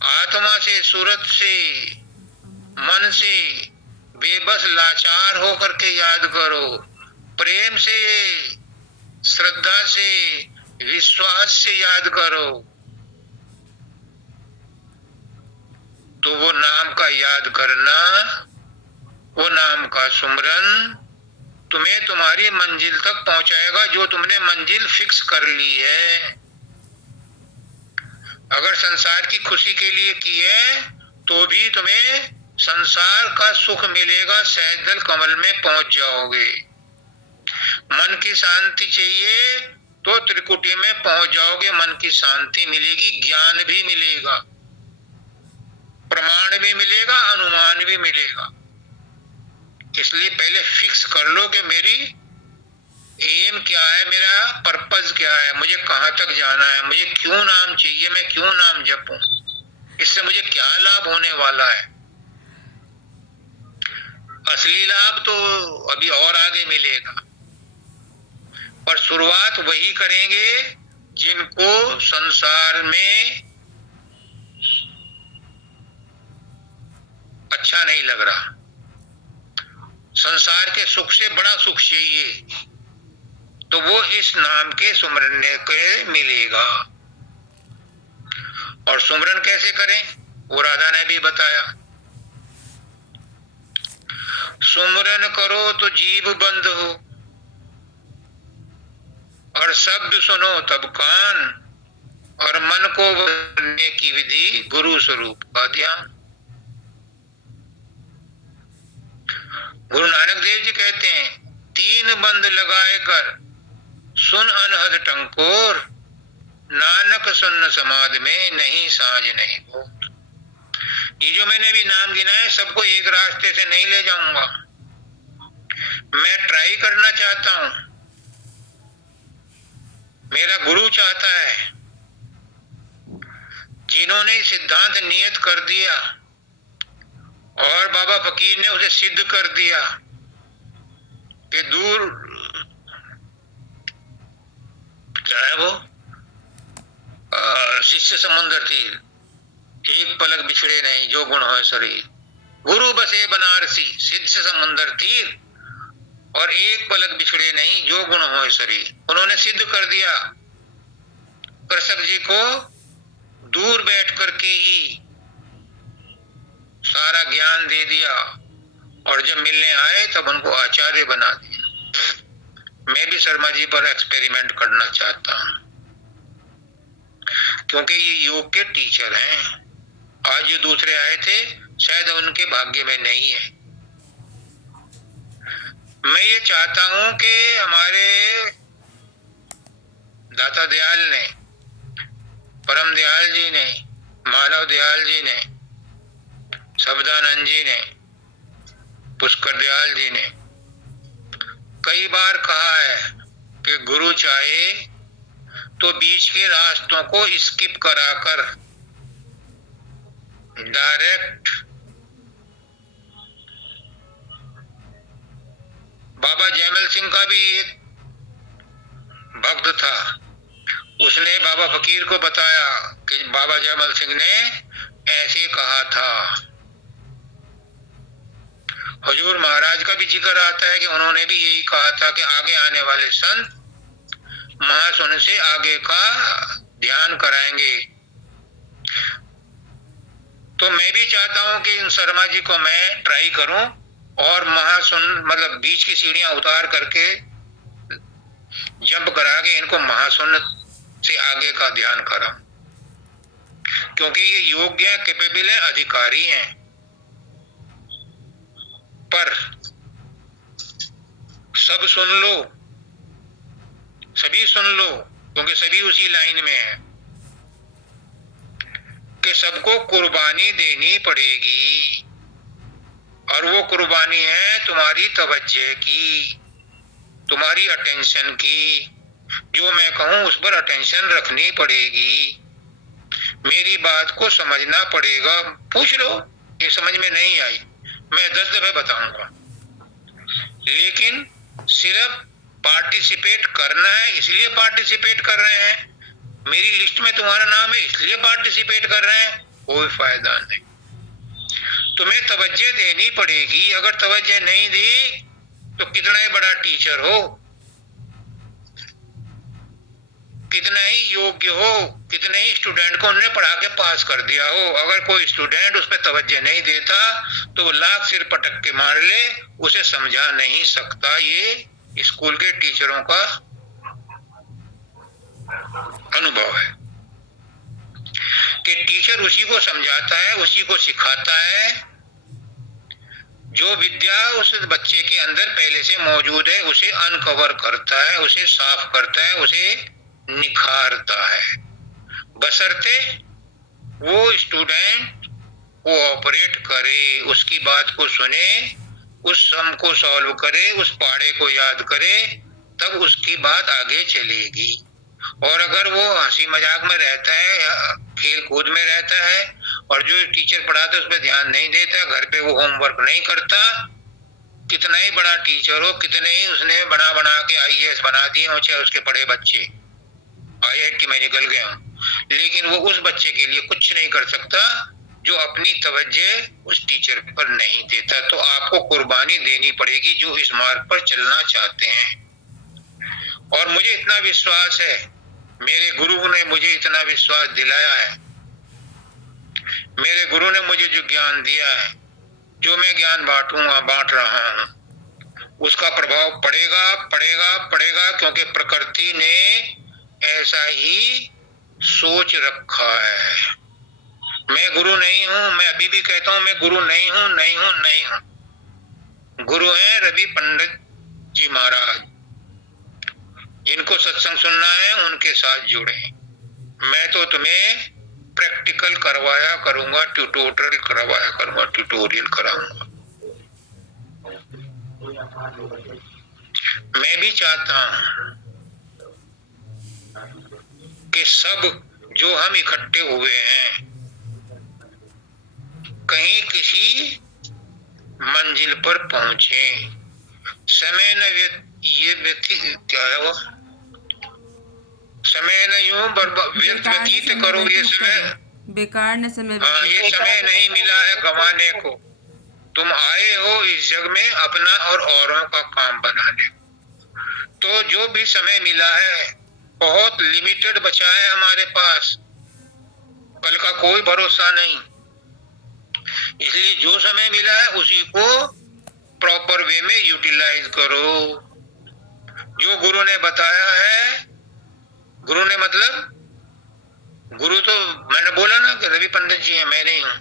आत्मा से, सूरत से, मन से, बेबस लाचार होकर के याद करो। प्रेम से, श्रद्धा से, विश्वास से याद करो। तो वो नाम का याद करना, वो नाम का सुमरन तुम्हें तुम्हारी मंजिल तक पहुंचाएगा जो तुमने मंजिल फिक्स कर ली है। अगर संसार की खुशी के लिए की है तो भी तुम्हें संसार का सुख मिलेगा, सहजदल कमल में पहुंच जाओगे। मन की शांति चाहिए तो त्रिकुटी में पहुंच जाओगे, मन की शांति मिलेगी, ज्ञान भी मिलेगा, प्रमाण भी मिलेगा, अनुमान भी मिलेगा। इसलिए पहले फिक्स कर लो कि मेरी एम क्या है, मेरा पर्पस क्या है, मुझे कहाँ तक जाना है, मुझे क्यों नाम चाहिए, मैं क्यों नाम जपूं, इससे मुझे क्या लाभ होने वाला है। असली लाभ तो अभी और आगे मिलेगा, पर शुरुआत वही करेंगे जिनको संसार में अच्छा नहीं लग रहा, संसार के सुख से बड़ा सुख चाहिए, तो वो इस नाम के सुमरन के मिलेगा। और सुमरन कैसे करें वो राधा ने भी बताया। सुमरन करो तो जीभ बंद हो, और शब्द सुनो तब कान, और मन को बनने की विधि गुरु स्वरूप का ध्यान। गुरु नानक देव जी कहते हैं, तीन बंद लगाए कर सुन अनहद टंकोर, नानक सुन्न समाधि में नहीं साझ नहीं हो। ये जो मैंने भी नाम गिना है सबको एक रास्ते से नहीं ले जाऊंगा, मैं ट्राई करना चाहता हूं, मेरा गुरु चाहता है। जिन्होंने सिद्धांत नियत कर दिया और बाबा फकीर ने उसे सिद्ध कर दिया कि दूर क्या है वो शिष्य समुद्र तीर, एक पलक बिछड़े नहीं जो गुण हो शरीर, गुरु बसे बनारसी सिद्ध समुद्र तीर, और एक पलक बिछड़े नहीं जो गुण हो शरीर। उन्होंने सिद्ध कर दिया, कृषक जी को दूर बैठ करके ही सारा ज्ञान दे दिया, और जब मिलने आए तब उनको आचार्य बना दिया। मैं भी शर्मा जी पर एक्सपेरिमेंट करना चाहता हूं, क्योंकि ये योग के टीचर हैं। आज जो दूसरे आए थे शायद उनके भाग्य में नहीं है। मैं ये चाहता हूं कि हमारे दाता दयाल ने, परम दयाल जी ने, मानव दयाल जी ने, शब्दानंद जी ने, पुष्कर दयाल जी ने कई बार कहा है कि गुरु चाहे तो बीच के रास्तों को स्किप कराकर डायरेक्ट। बाबा जयमल सिंह का भी एक भक्त था, उसने बाबा फकीर को बताया कि बाबा जयमल सिंह ने ऐसे कहा था। हुजूर महाराज का भी जिक्र आता है कि उन्होंने भी यही कहा था कि आगे आने वाले संत महासुन से आगे का ध्यान कराएंगे। तो मैं भी चाहता हूं कि इन शर्मा जी को मैं ट्राई करूं और महासुन मतलब बीच की सीढ़ियां उतार करके जंप करा के इनको महासुन से आगे का ध्यान कराऊं, क्योंकि ये योग्य कैपेबल है, अधिकारी हैं। पर सब सुन लो, सभी सुन लो, क्योंकि सभी उसी लाइन में है कि सबको कुर्बानी देनी पड़ेगी, और वो कुर्बानी है तुम्हारी तवज्जो की, तुम्हारी अटेंशन की। जो मैं कहूं उस पर अटेंशन रखनी पड़ेगी, मेरी बात को समझना पड़ेगा। पूछ लो, ये समझ में नहीं आई मैं 10 दफे बताऊंगा, लेकिन सिर्फ पार्टिसिपेट करना है इसलिए पार्टिसिपेट कर रहे हैं, मेरी लिस्ट में तुम्हारा नाम है इसलिए पार्टिसिपेट कर रहे हैं, कोई फायदा नहीं। तुम्हें तवज्जो देनी पड़ेगी, अगर तवज्जो नहीं दी तो कितना ही बड़ा टीचर हो, कितना ही योग्य हो, कितने ही स्टूडेंट को उन्होंने पढ़ा के पास कर दिया हो, अगर कोई स्टूडेंट उस पर तवज्जो नहीं देता तो वो लाख सिर पटक के मार ले, उसे समझा नहीं सकता। ये स्कूल के टीचरों का अनुभव है कि टीचर उसी को समझाता है, उसी को सिखाता है जो विद्या उस बच्चे के अंदर पहले से मौजूद है उसे अनकवर करता है, उसे साफ करता है, उसे निखारता है, बशर्ते वो स्टूडेंट कोऑपरेट करे, उसकी बात को सुने, उस सम को सॉल्व करे, उस पहाड़े को याद करे, तब उसकी बात आगे चलेगी। और अगर वो हंसी मजाक में रहता है, खेल कूद में रहता है और जो टीचर पढ़ाता है उस पर ध्यान नहीं देता, घर पे वो होमवर्क नहीं करता, कितना ही बड़ा टीचर हो, कितने ही उसने बना बना के आईएएस बना दिए हो, चाहे उसके पढ़े बच्चे आईआईटी में निकल गए हों, लेकिन वो उस बच्चे के लिए कुछ नहीं कर सकता जो अपनी तवज्जो उस टीचर पर नहीं देता। तो आपको कुर्बानी देनी पड़ेगी जो इस मार्ग पर चलना चाहते हैं। और मुझे इतना विश्वास है, मेरे गुरु ने मुझे इतना विश्वास दिलाया है, मेरे गुरु ने मुझे जो ज्ञान दिया है, जो मैं ज्ञान बांट रहा हूं, उसका प्रभाव पड़ेगा पड़ेगा पड़ेगा, क्योंकि प्रकृति ने ऐसा ही सोच रखा है। मैं गुरु नहीं हूं, मैं अभी भी कहता हूं मैं गुरु नहीं हूं, नहीं हूं, नहीं हूं। गुरु हैं रवि पंडित जी महाराज, जिनको सत्संग सुनना है उनके साथ जुड़े। मैं तो तुम्हें प्रैक्टिकल करवाया करूंगा, ट्यूटोरियल करवाया करूंगा, ट्यूटोरियल कराऊंगा। मैं भी चाहता हूं कि सब जो हम इकट्ठे हुए हैं कहीं किसी मंजिल पर पहुंचे। समय न ये क्या है वो, समय न यूं व्यतीत करो, ये समय बेकार न समय, हाँ, ये समय नहीं मिला है गंवाने को। तुम आए हो इस जग में अपना और औरों का काम बनाने। तो जो भी समय मिला है बहुत लिमिटेड बचा है हमारे पास, कल का कोई भरोसा नहीं, इसलिए जो समय मिला है उसी को प्रॉपर वे में यूटिलाइज करो। जो गुरु ने बताया है, गुरु ने मतलब गुरु तो मैंने बोला ना कि रवि पंडित जी है, मैं नहीं हूं,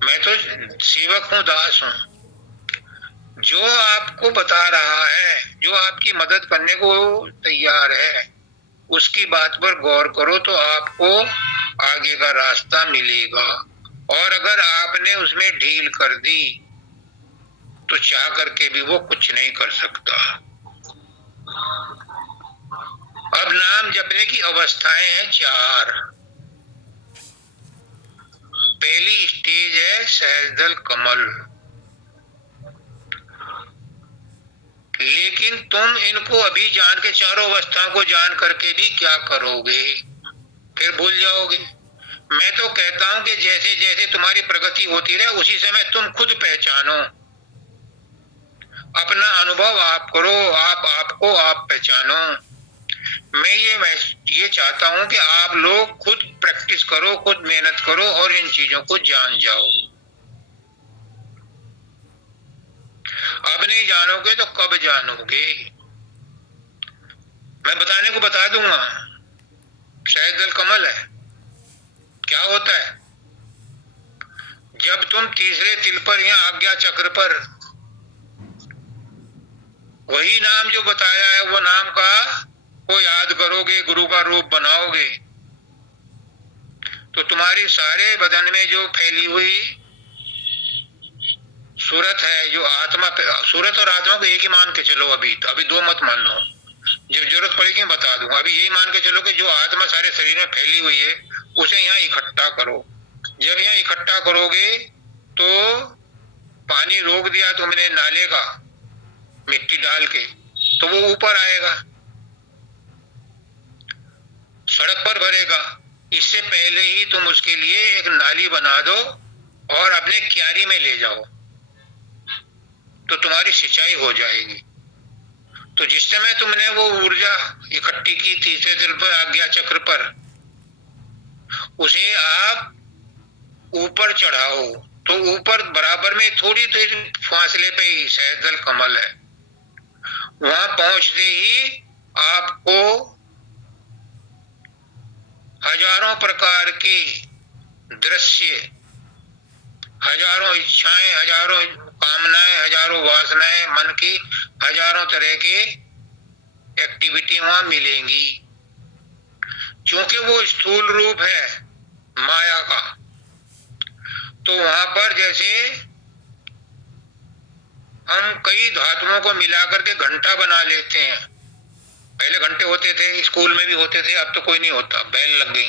मैं तो सेवक हूं, दास हूं। जो आपको बता रहा है, जो आपकी मदद करने को तैयार है, उसकी बात पर गौर करो तो आपको आगे का रास्ता मिलेगा। और अगर आपने उसमें ढील कर दी तो चाह करके भी वो कुछ नहीं कर सकता। अब नाम जपने की अवस्थाएं हैं 4। पहली स्टेज है सहजदल कमल, लेकिन तुम इनको अभी जान के, चारों अवस्थाओं को जान करके भी क्या करोगे, फिर भूल जाओगे। मैं तो कहता हूं कि जैसे जैसे तुम्हारी प्रगति होती रहे उसी समय तुम खुद पहचानो, अपना अनुभव आप करो, आपको आप पहचानो। मैं ये चाहता हूं कि आप लोग खुद प्रैक्टिस करो, खुद मेहनत करो और इन चीजों को जान जाओ। अब नहीं जानोगे तो कब जानोगे? मैं बताने को बता दूंगा, सहजदल कमल है। क्या होता है जब तुम तीसरे तिल पर या आज्ञा चक्र पर वही नाम जो बताया है वो नाम का को याद करोगे, गुरु का रूप बनाओगे, तो तुम्हारी सारे बदन में जो फैली हुई सूरत है, जो आत्मा, सूरत और आत्मा को एक ही मान के चलो। अभी दो मत मान लो, जब जरूरत पड़ेगी मैं बता दूंगा। अभी यही मान के चलो कि जो आत्मा सारे शरीर में फैली हुई है उसे यहाँ इकट्ठा करो। जब यहाँ इकट्ठा करोगे तो पानी रोक दिया तुमने नाले का मिट्टी डाल के, तो वो ऊपर आएगा, सड़क पर भरेगा। इससे पहले ही तुम उसके लिए एक नाली बना दो और अपने क्यारी में ले जाओ, तो तुम्हारी सिंचाई हो जाएगी। तो जिस समय तुमने वो ऊर्जा इकट्ठी की तीसरे तिल पर आज्ञा चक्र पर, उसे आप ऊपर चढ़ाओ, तो ऊपर बराबर में थोड़ी देर फासले पे ही सहजदल कमल है। वहां पहुंचते ही आपको हजारों प्रकार के दृश्य हजारों इच्छाएं, हजारों कामनाएं, हजारों वासनाएं, मन की हजारों तरह की एक्टिविटी वहां मिलेंगी। क्योंकि वो स्थूल रूप है माया का, तो वहां पर जैसे हम कई धातुओं को मिलाकर के घंटा बना लेते हैं। पहले घंटे होते थे, स्कूल में भी होते थे, अब तो कोई नहीं होता, बैल लग गई।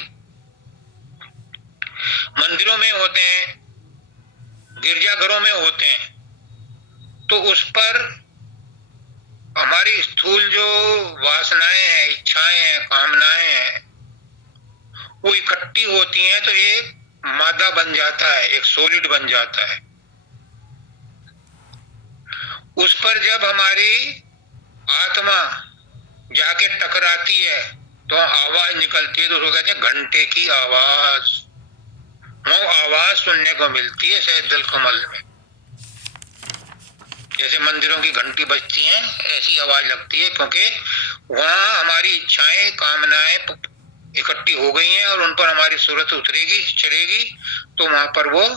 मंदिरों में होते हैं, गिरजाघरों में होते हैं। तो उस पर हमारी स्थूल जो वासनाएं हैं, इच्छाएं हैं, कामनाएं हैं, वो इकट्ठी होती हैं तो एक मादा बन जाता है, एक सॉलिड बन जाता है। उस पर जब हमारी आत्मा जाके टकराती है तो आवाज निकलती है, तो उसको कहते हैं घंटे की आवाज। वो आवाज सुनने को मिलती है सैदल कमल में। जैसे मंदिरों की घंटी बजती है ऐसी आवाज लगती है, क्योंकि वहां हमारी इच्छाएं, कामनाएं इकट्ठी हो गई हैं और उन पर हमारी सूरत उतरेगी, चढ़ेगी, तो वहां पर वो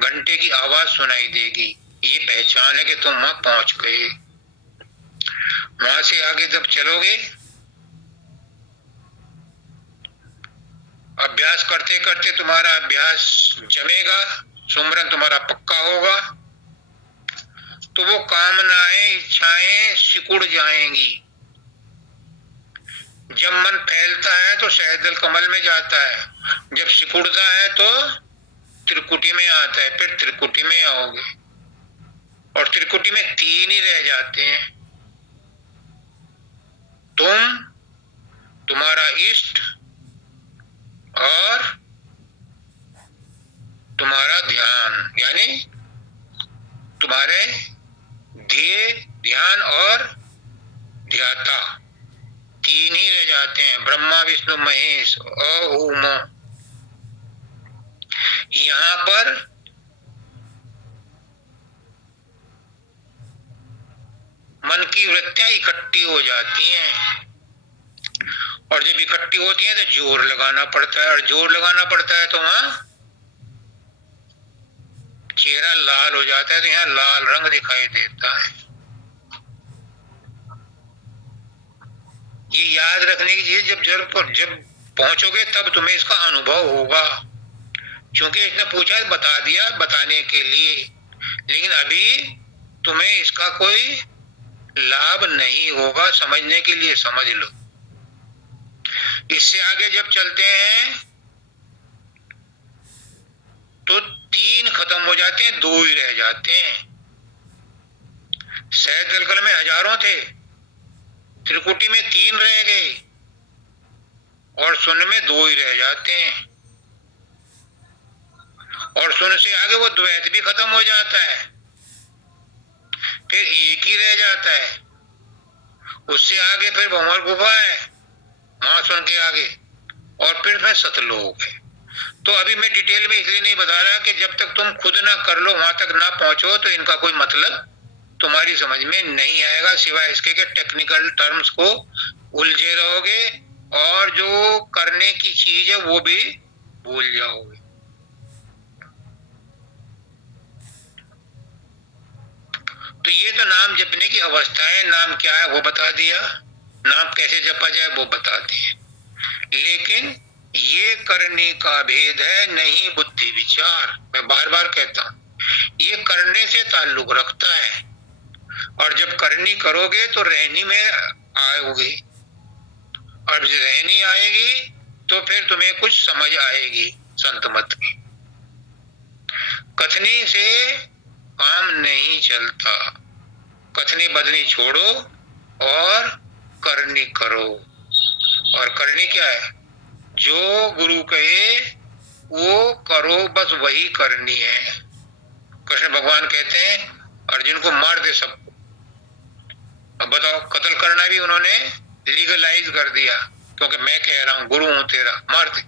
घंटे की आवाज सुनाई देगी। ये पहचान है कि तुम वहां पहुंच गए। वहां से आगे जब चलोगे, अभ्यास करते करते तुम्हारा अभ्यास जमेगा, सुमरन तुम्हारा पक्का होगा, तो वो कामनाएं, इच्छाएं सिकुड़ जाएंगी। जब मन फैलता है तो सहजल कमल में जाता है, जब सिकुड़ता है तो त्रिकुटी में आता है, फिर त्रिकुटी में आओगे और त्रिकुटी में तीन ही रह जाते हैं, तुम, तुम्हारा इष्ट और तुम्हारा ध्यान, यानी तुम्हारे ध्येय, ध्यान और ध्याता, तीन ही रह जाते हैं, ब्रह्मा विष्णु महेश अहूम। यहां पर मन की वृत्तियां इकट्ठी हो जाती हैं, और जब इकट्ठी होती हैं तो जोर लगाना पड़ता है, और जोर लगाना पड़ता है तो वहां चेहरा लाल हो जाता है, तो यहाँ लाल रंग दिखाई देता है। ये याद रखने की चीज, जब पहुंचोगे तब तुम्हें इसका अनुभव होगा, क्योंकि इसने पूछा बता दिया बताने के लिए, लेकिन अभी तुम्हें इसका कोई लाभ नहीं होगा। समझने के लिए समझ लो। इससे आगे जब चलते हैं तो तीन खत्म हो जाते हैं, दो ही रह जाते हैं। सहज दलकल में हजारों थे, त्रिकुटी में तीन रह गए और शून्य में दो ही रह जाते हैं, और शून्य से आगे वो द्वैत भी खत्म हो जाता है, फिर एक ही रह जाता है। उससे आगे फिर भंवर गुफा है, महाशून्य के आगे, और फिर सतलोक है। तो अभी मैं डिटेल में इसलिए नहीं बता रहा कि जब तक तुम खुद ना कर लो, वहां तक ना पहुंचो, तो इनका कोई मतलब तुम्हारी समझ में नहीं आएगा, सिवाय इसके कि टेक्निकल टर्म्स को उलझे रहोगे और जो करने की चीज है वो भी भूल जाओगे। तो ये तो नाम जपने की अवस्था है, नाम क्या है वो बता दिया, नाम कैसे जपा जाए वो बता दिया, लेकिन ये करने का भेद है, नहीं बुद्धि विचार। मैं बार बार कहता हूं, ये करने से ताल्लुक रखता है, और जब करनी करोगे तो रहनी में आओगे, और जब रहनी आएगी तो फिर तुम्हें कुछ समझ आएगी संत मत की। कथनी से काम नहीं चलता, कथनी बदनी छोड़ो और करनी करो। और करनी क्या है? जो गुरु कहे वो करो, बस वही करनी है। कृष्ण भगवान कहते हैं अर्जुन को मार दे सबको। अब बताओ, कत्ल करना भी उन्होंने लीगलाइज कर दिया, क्योंकि मैं कह रहा हूं, गुरु हूं तेरा, मार दे।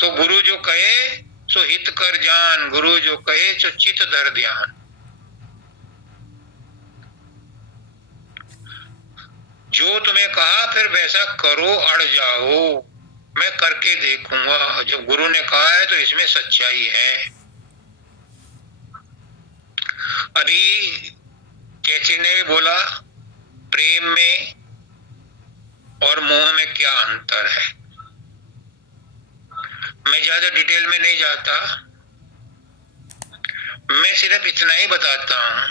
तो गुरु जो कहे सो हित कर जान, गुरु जो कहे सो चित धर ध्यान। जो तुम्हें कहा फिर वैसा करो, अड़ जाओ। मैं करके देखूंगा। जब गुरु ने कहा है तो इसमें सच्चाई है। अभी चेची ने भी बोला प्रेम में और मोह में क्या अंतर है। मैं ज्यादा डिटेल में नहीं जाता, मैं सिर्फ इतना ही बताता हूं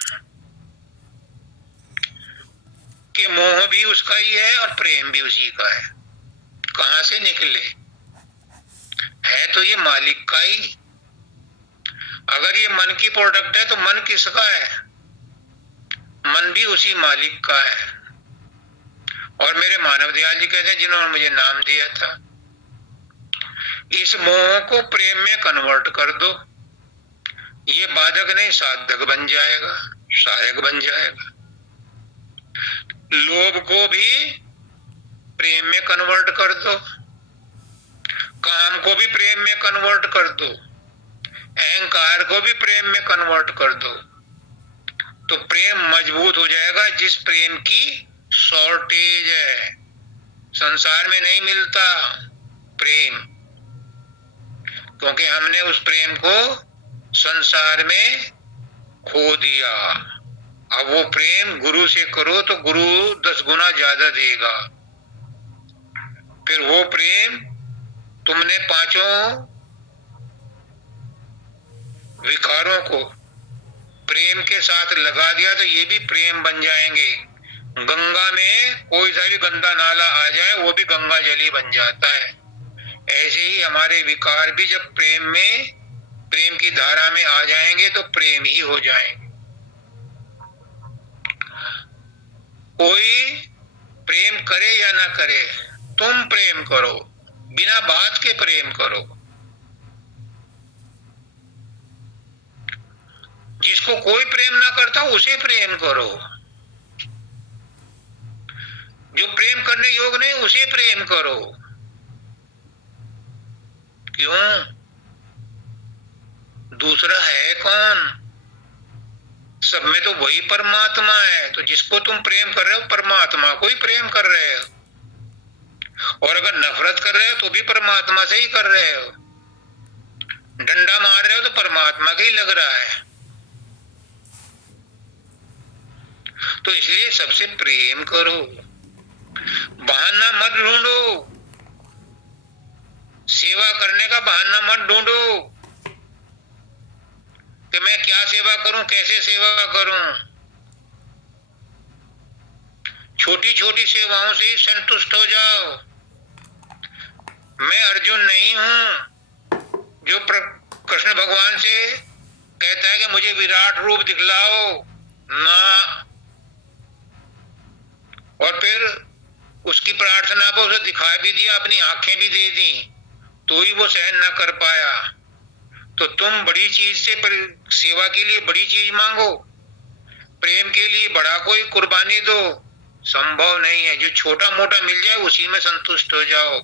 कि मोह भी उसका ही है और प्रेम भी उसी का है। कहां से निकले? है तो ये मालिक का ही। अगर ये मन की प्रोडक्ट है तो मन किसका है? मन भी उसी मालिक का है। और मेरे मानव दयाल जी कहते हैं, जिन्होंने मुझे नाम दिया था, इस मोह को प्रेम में कन्वर्ट कर दो, ये बाधक नहीं साधक बन जाएगा, सहायक बन जाएगा। लोभ को भी प्रेम में कन्वर्ट कर दो, काम को भी प्रेम में कन्वर्ट कर दो, अहंकार को भी प्रेम में कन्वर्ट कर दो, तो प्रेम मजबूत हो जाएगा। जिस प्रेम की शॉर्टेज है, संसार में नहीं मिलता प्रेम, क्योंकि हमने उस प्रेम को संसार में खो दिया। अब वो प्रेम गुरु से करो तो गुरु 10 गुना ज्यादा देगा। फिर वो प्रेम तुमने पांचों विकारों को प्रेम के साथ लगा दिया तो ये भी प्रेम बन जाएंगे। गंगा में कोई सा भी गंदा नाला आ जाए वो भी गंगा जली बन जाता है। ऐसे ही हमारे विकार भी जब प्रेम की धारा में आ जाएंगे तो प्रेम ही हो जाएंगे। कोई प्रेम करे या ना करे, तुम प्रेम करो, बिना बात के प्रेम करो। जिसको कोई प्रेम ना करता उसे प्रेम करो, जो प्रेम करने योग्य नहीं उसे प्रेम करो। क्यों? दूसरा है कौन? सब में तो वही परमात्मा है। तो जिसको तुम प्रेम कर रहे हो परमात्मा को ही प्रेम कर रहे हो, और अगर नफरत कर रहे हो तो भी परमात्मा से ही कर रहे हो। डंडा मार रहे हो तो परमात्मा का ही लग रहा है। तो इसलिए सबसे प्रेम करो, बहाना मत ढूंढो, सेवा करने का बहाना मत ढूंढो कि मैं क्या सेवा करूं, कैसे सेवा करूं। छोटी छोटी सेवाओं से ही संतुष्ट हो जाओ। मैं अर्जुन नहीं हूं जो कृष्ण भगवान से कहता है कि मुझे विराट रूप दिखलाओ ना, और फिर उसकी प्रार्थना पर उसे दिखा भी दिया, अपनी आंखें भी दे दी, तो ही वो सहन न कर पाया। तो तुम बड़ी चीज से सेवा के लिए बड़ी चीज मांगो, प्रेम के लिए बड़ा कोई कुर्बानी दो, संभव नहीं है। जो छोटा मोटा मिल जाए उसी में संतुष्ट हो जाओ।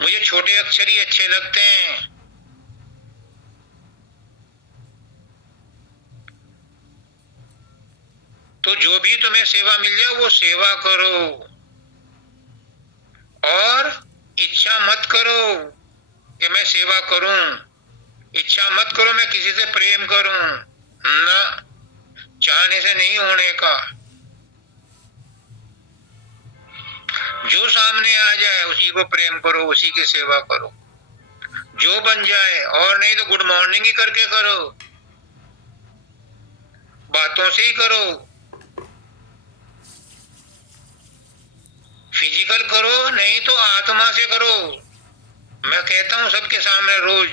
मुझे छोटे अक्षर ही अच्छे लगते हैं। तो जो भी तुम्हें सेवा मिल जाए वो सेवा करो, और इच्छा मत करो कि मैं सेवा करूं, इच्छा मत करो मैं किसी से प्रेम करूं ना, चाहने से नहीं होने का। जो सामने आ जाए उसी को प्रेम करो, उसी की सेवा करो, जो बन जाए। और नहीं तो गुड मॉर्निंग ही करके करो, बातों से ही करो, फिजिकल करो, नहीं तो आत्मा से करो। मैं कहता हूं सबके सामने रोज,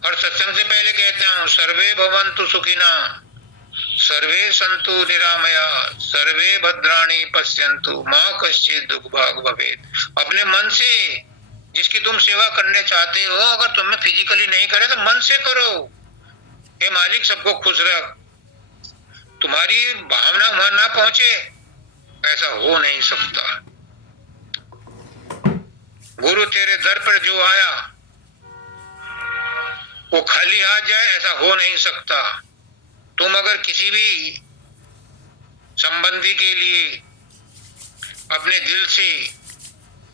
और सत्संग से पहले कहता हूं, सर्वे भवन्तु सुखिना, सर्वे सन्तु निरामया, सर्वे भद्राणि पश्यन्तु मां कश्चित् दुर्भाग् भवेत्। अपने मन से जिसकी तुम सेवा करने चाहते हो, अगर तुम्हें फिजिकली नहीं करे तो मन से करो, हे मालिक सबको खुश रख। तुम्हारी भावना वहां ना पहुंचे ऐसा हो नहीं सकता। गुरु तेरे दर पर जो आया वो खाली हाथ जाए ऐसा हो नहीं सकता। तुम अगर किसी भी संबंधी के लिए अपने दिल से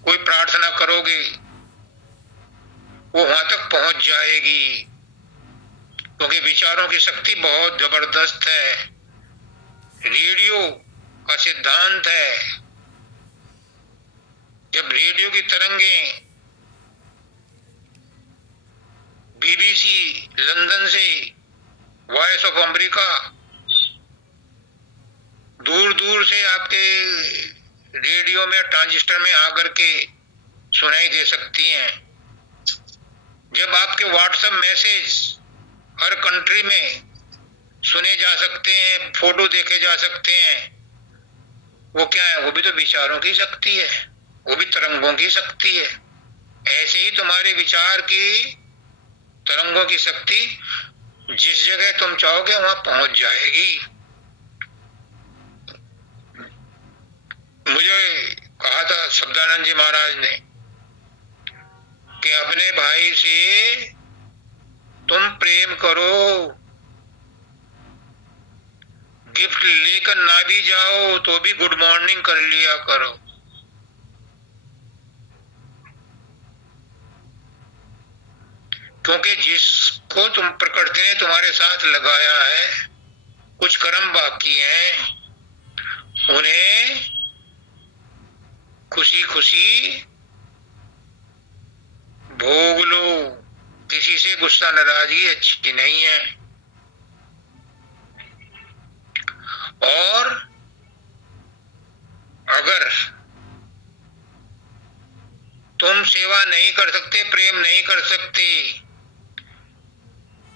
कोई प्रार्थना करोगे, वो वहां तक पहुंच जाएगी, क्योंकि विचारों की शक्ति बहुत जबरदस्त है। रेडियो का सिद्धांत है, जब रेडियो की तरंगें बीबीसी लंदन से, वॉइस ऑफ अमेरिका, दूर दूर से आपके रेडियो में, ट्रांजिस्टर में आकर के सुनाई दे सकती हैं। जब आपके व्हाट्सएप मैसेज हर कंट्री में सुने जा सकते हैं, फोटो देखे जा सकते हैं, वो क्या है? वो भी तो विचारों की शक्ति है, वो भी तरंगों की शक्ति है। ऐसे ही तुम्हारे विचार की तरंगों की शक्ति जिस जगह तुम चाहोगे वहां पहुंच जाएगी। मुझे कहा था शब्दानंद जी महाराज ने कि अपने भाई से तुम प्रेम करो, गिफ्ट लेकर ना भी जाओ तो भी गुड मॉर्निंग कर लिया करो। क्योंकि जिसको तुम प्रकृति ने तुम्हारे साथ लगाया है, कुछ कर्म बाकी हैं, उन्हें खुशी खुशी भोग लो। किसी से गुस्सा नाराजगी अच्छी नहीं है। और अगर तुम सेवा नहीं कर सकते, प्रेम नहीं कर सकते,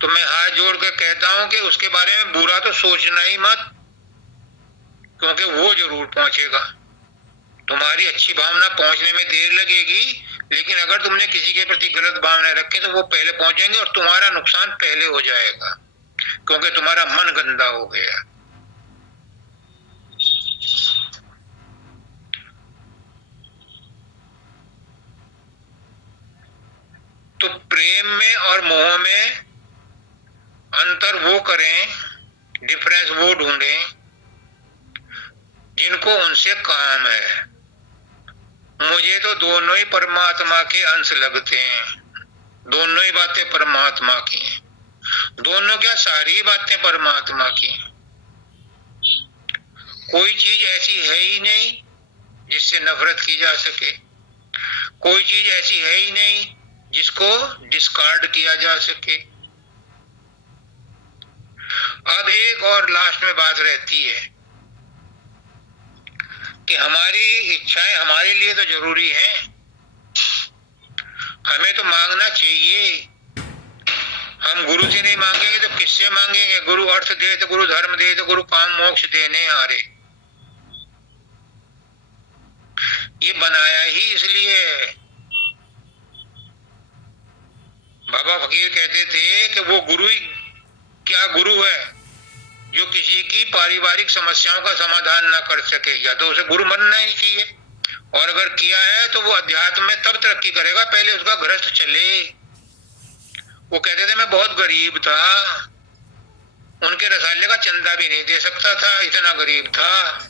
तो मैं हाथ जोड़ कर कहता हूं कि उसके बारे में बुरा तो सोचना ही मत, क्योंकि वो जरूर पहुंचेगा। तुम्हारी अच्छी भावना पहुंचने में देर लगेगी, लेकिन अगर तुमने किसी के प्रति गलत भावना रखी तो वो पहले पहुंचेंगे और तुम्हारा नुकसान पहले हो जाएगा, क्योंकि तुम्हारा मन गंदा हो गया। तो प्रेम में और मोह में अंतर वो करें, डिफरेंस वो ढूंढें जिनको उनसे काम है। मुझे तो दोनों ही परमात्मा के अंश लगते हैं, दोनों ही बातें परमात्मा की हैं, दोनों क्या सारी बातें परमात्मा की हैं। कोई चीज ऐसी है ही नहीं जिससे नफरत की जा सके, कोई चीज ऐसी है ही नहीं जिसको डिस्कार्ड किया जा सके। अब एक और लास्ट में बात रहती है कि हमारी इच्छाएं हमारे लिए तो जरूरी हैं, हमें तो मांगना चाहिए। हम गुरु से नहीं मांगेंगे तो किससे मांगेंगे? गुरु अर्थ दे तो गुरु धर्म दे तो गुरु काम मोक्ष देने हारे। ये बनाया ही इसलिए है। बाबा फकीर कहते थे कि वो गुरु ही क्या गुरु है जो किसी की पारिवारिक समस्याओं का समाधान ना कर सके, या तो उसे गुरु बनना ही चाहिए, और अगर किया है तो वो अध्यात्म में तब तरक्की करेगा, पहले उसका गृहस्थ चले। वो कहते थे मैं बहुत गरीब था, उनके रसाले का चंदा भी नहीं दे सकता था, इतना गरीब था,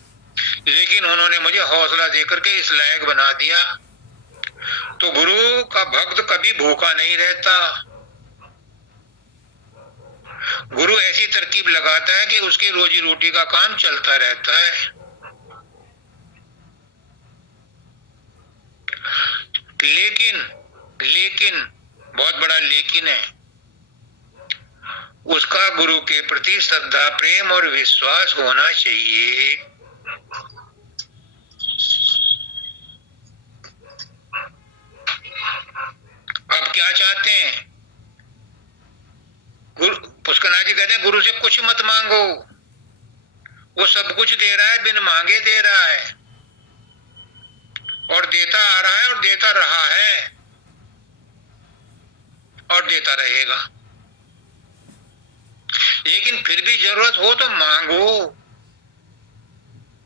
लेकिन उन्होंने मुझे हौसला देकर के इस लायक बना दिया। तो गुरु का भक्त कभी भूखा नहीं रहता। गुरु ऐसी तरकीब लगाता है कि उसकी रोजी रोटी का काम चलता रहता है। लेकिन बहुत बड़ा लेकिन है, उसका गुरु के प्रति श्रद्धा, प्रेम और विश्वास होना चाहिए। अब क्या चाहते हैं? गुरु पुष्करनाथ जी कहते हैं गुरु से कुछ मत मांगो, वो सब कुछ दे रहा है, बिन मांगे दे रहा है, और देता आ रहा है और देता रहा है और देता रहेगा। लेकिन फिर भी जरूरत हो तो मांगो,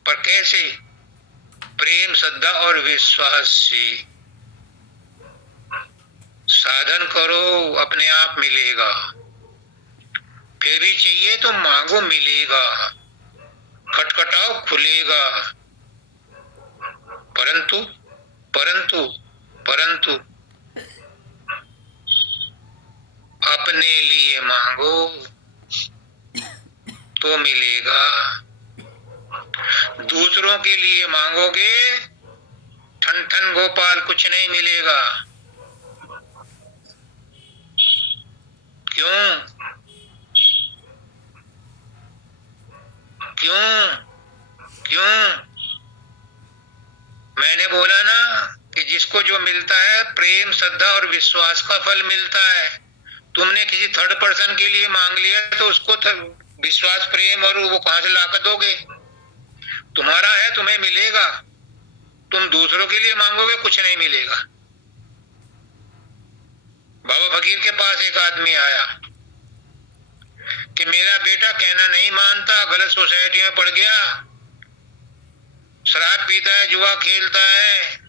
पर कैसे? प्रेम, श्रद्धा और विश्वास से। साधन करो, अपने आप मिलेगा। फिर भी चाहिए तो मांगो, मिलेगा। खटखटाओ खुलेगा। परंतु परंतु परंतु अपने लिए मांगो तो मिलेगा। दूसरों के लिए मांगोगे ठन ठन गोपाल कुछ नहीं मिलेगा। क्यों? क्यों? क्यों? मैंने बोला ना कि जिसको जो मिलता है प्रेम, श्रद्धा और विश्वास का फल मिलता है। तुमने किसी थर्ड पर्सन के लिए मांग लिया तो उसको विश्वास, प्रेम और वो कहां से लाकर दोगे? तुम्हारा है, तुम्हें मिलेगा। तुम दूसरों के लिए मांगोगे, कुछ नहीं मिलेगा। बाबा फकीर के पास एक आदमी आया कि मेरा बेटा कहना नहीं मानता, गलत सोसाइटी में पड़ गया, शराब पीता है, जुआ खेलता है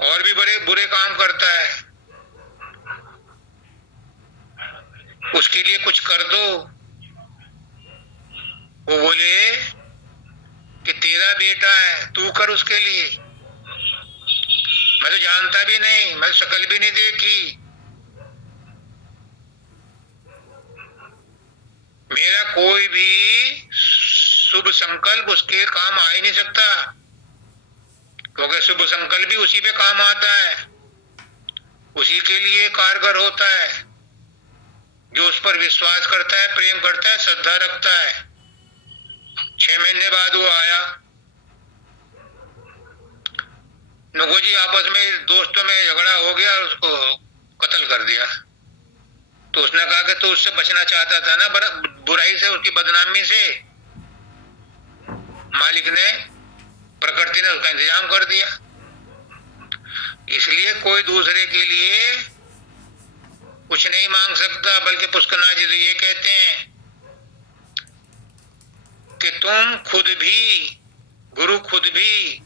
और भी बड़े बुरे काम करता है, उसके लिए कुछ कर दो। वो बोले कि तेरा बेटा है, तू कर उसके लिए। मैं तो जानता भी नहीं, मैं शक्ल भी नहीं देखी, मेरा कोई भी शुभ संकल्प उसके काम आ ही नहीं सकता, क्योंकि शुभ संकल्प भी उसी पे काम आता है, उसी के लिए कारगर होता है जो उस पर विश्वास करता है, प्रेम करता है, श्रद्धा रखता है। 6 महीने बाद वो आया, नुगो जी आपस में दोस्तों में झगड़ा हो गया और उसको कत्ल कर दिया। तो उसने कहा कि तो उससे बचना चाहता था ना, बुराई से, उसकी बदनामी से। मालिक ने, प्रकृति ने उसका इंतजाम कर दिया। इसलिए कोई दूसरे के लिए कुछ नहीं मांग सकता, बल्कि पुष्करनाथ जी तो ये कहते हैं कि तुम खुद भी, गुरु खुद भी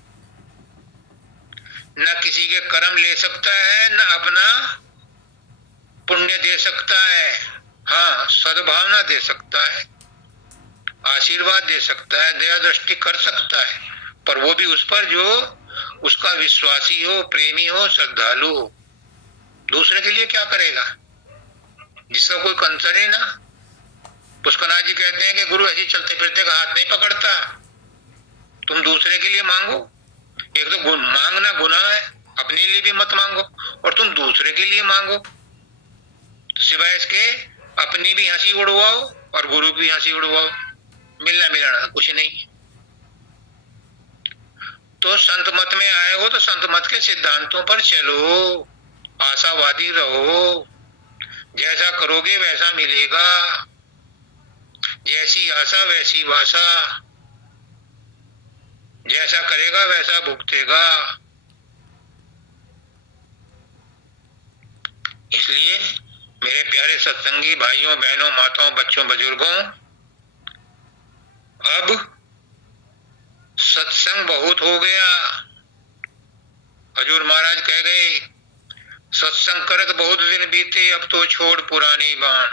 न किसी के कर्म ले सकता है, न अपना पुण्य दे सकता है। हाँ, सद्भावना दे सकता है, आशीर्वाद दे सकता है, दया दृष्टि कर सकता है, पर वो भी उस पर जो उसका विश्वासी हो, प्रेमी हो, श्रद्धालु हो। दूसरे के लिए क्या करेगा जिसका कोई कंसर्न ही ना। पुष्करनाथ जी कहते हैं कि गुरु ऐसे चलते फिरते का हाथ नहीं पकड़ता। तुम दूसरे के लिए मांगो, एक तो मांगना गुनाह है, अपने लिए भी मत मांगो, और तुम दूसरे के लिए मांगो तो सिवाय इसके अपनी भी हंसी उड़वाओ और गुरु की हंसी उड़वाओ, मिलना मिलना कुछ नहीं। तो संत मत में आए हो तो संत मत के सिद्धांतों पर चलो, आशावादी रहो, जैसा करोगे वैसा मिलेगा, जैसी आशा वैसी भाषा, जैसा करेगा वैसा भुगतेगा। इसलिए मेरे प्यारे सत्संगी भाइयों, बहनों, माताओं, बच्चों, बुजुर्गों, अब सत्संग बहुत हो गया। हजूर महाराज कह गए, सत्संग करत बहुत दिन बीते, अब तो छोड़ पुरानी बाण,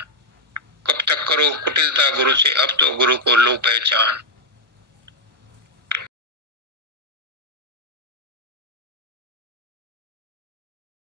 कब तक करो कुटिलता गुरु से, अब तो गुरु को लो पहचान।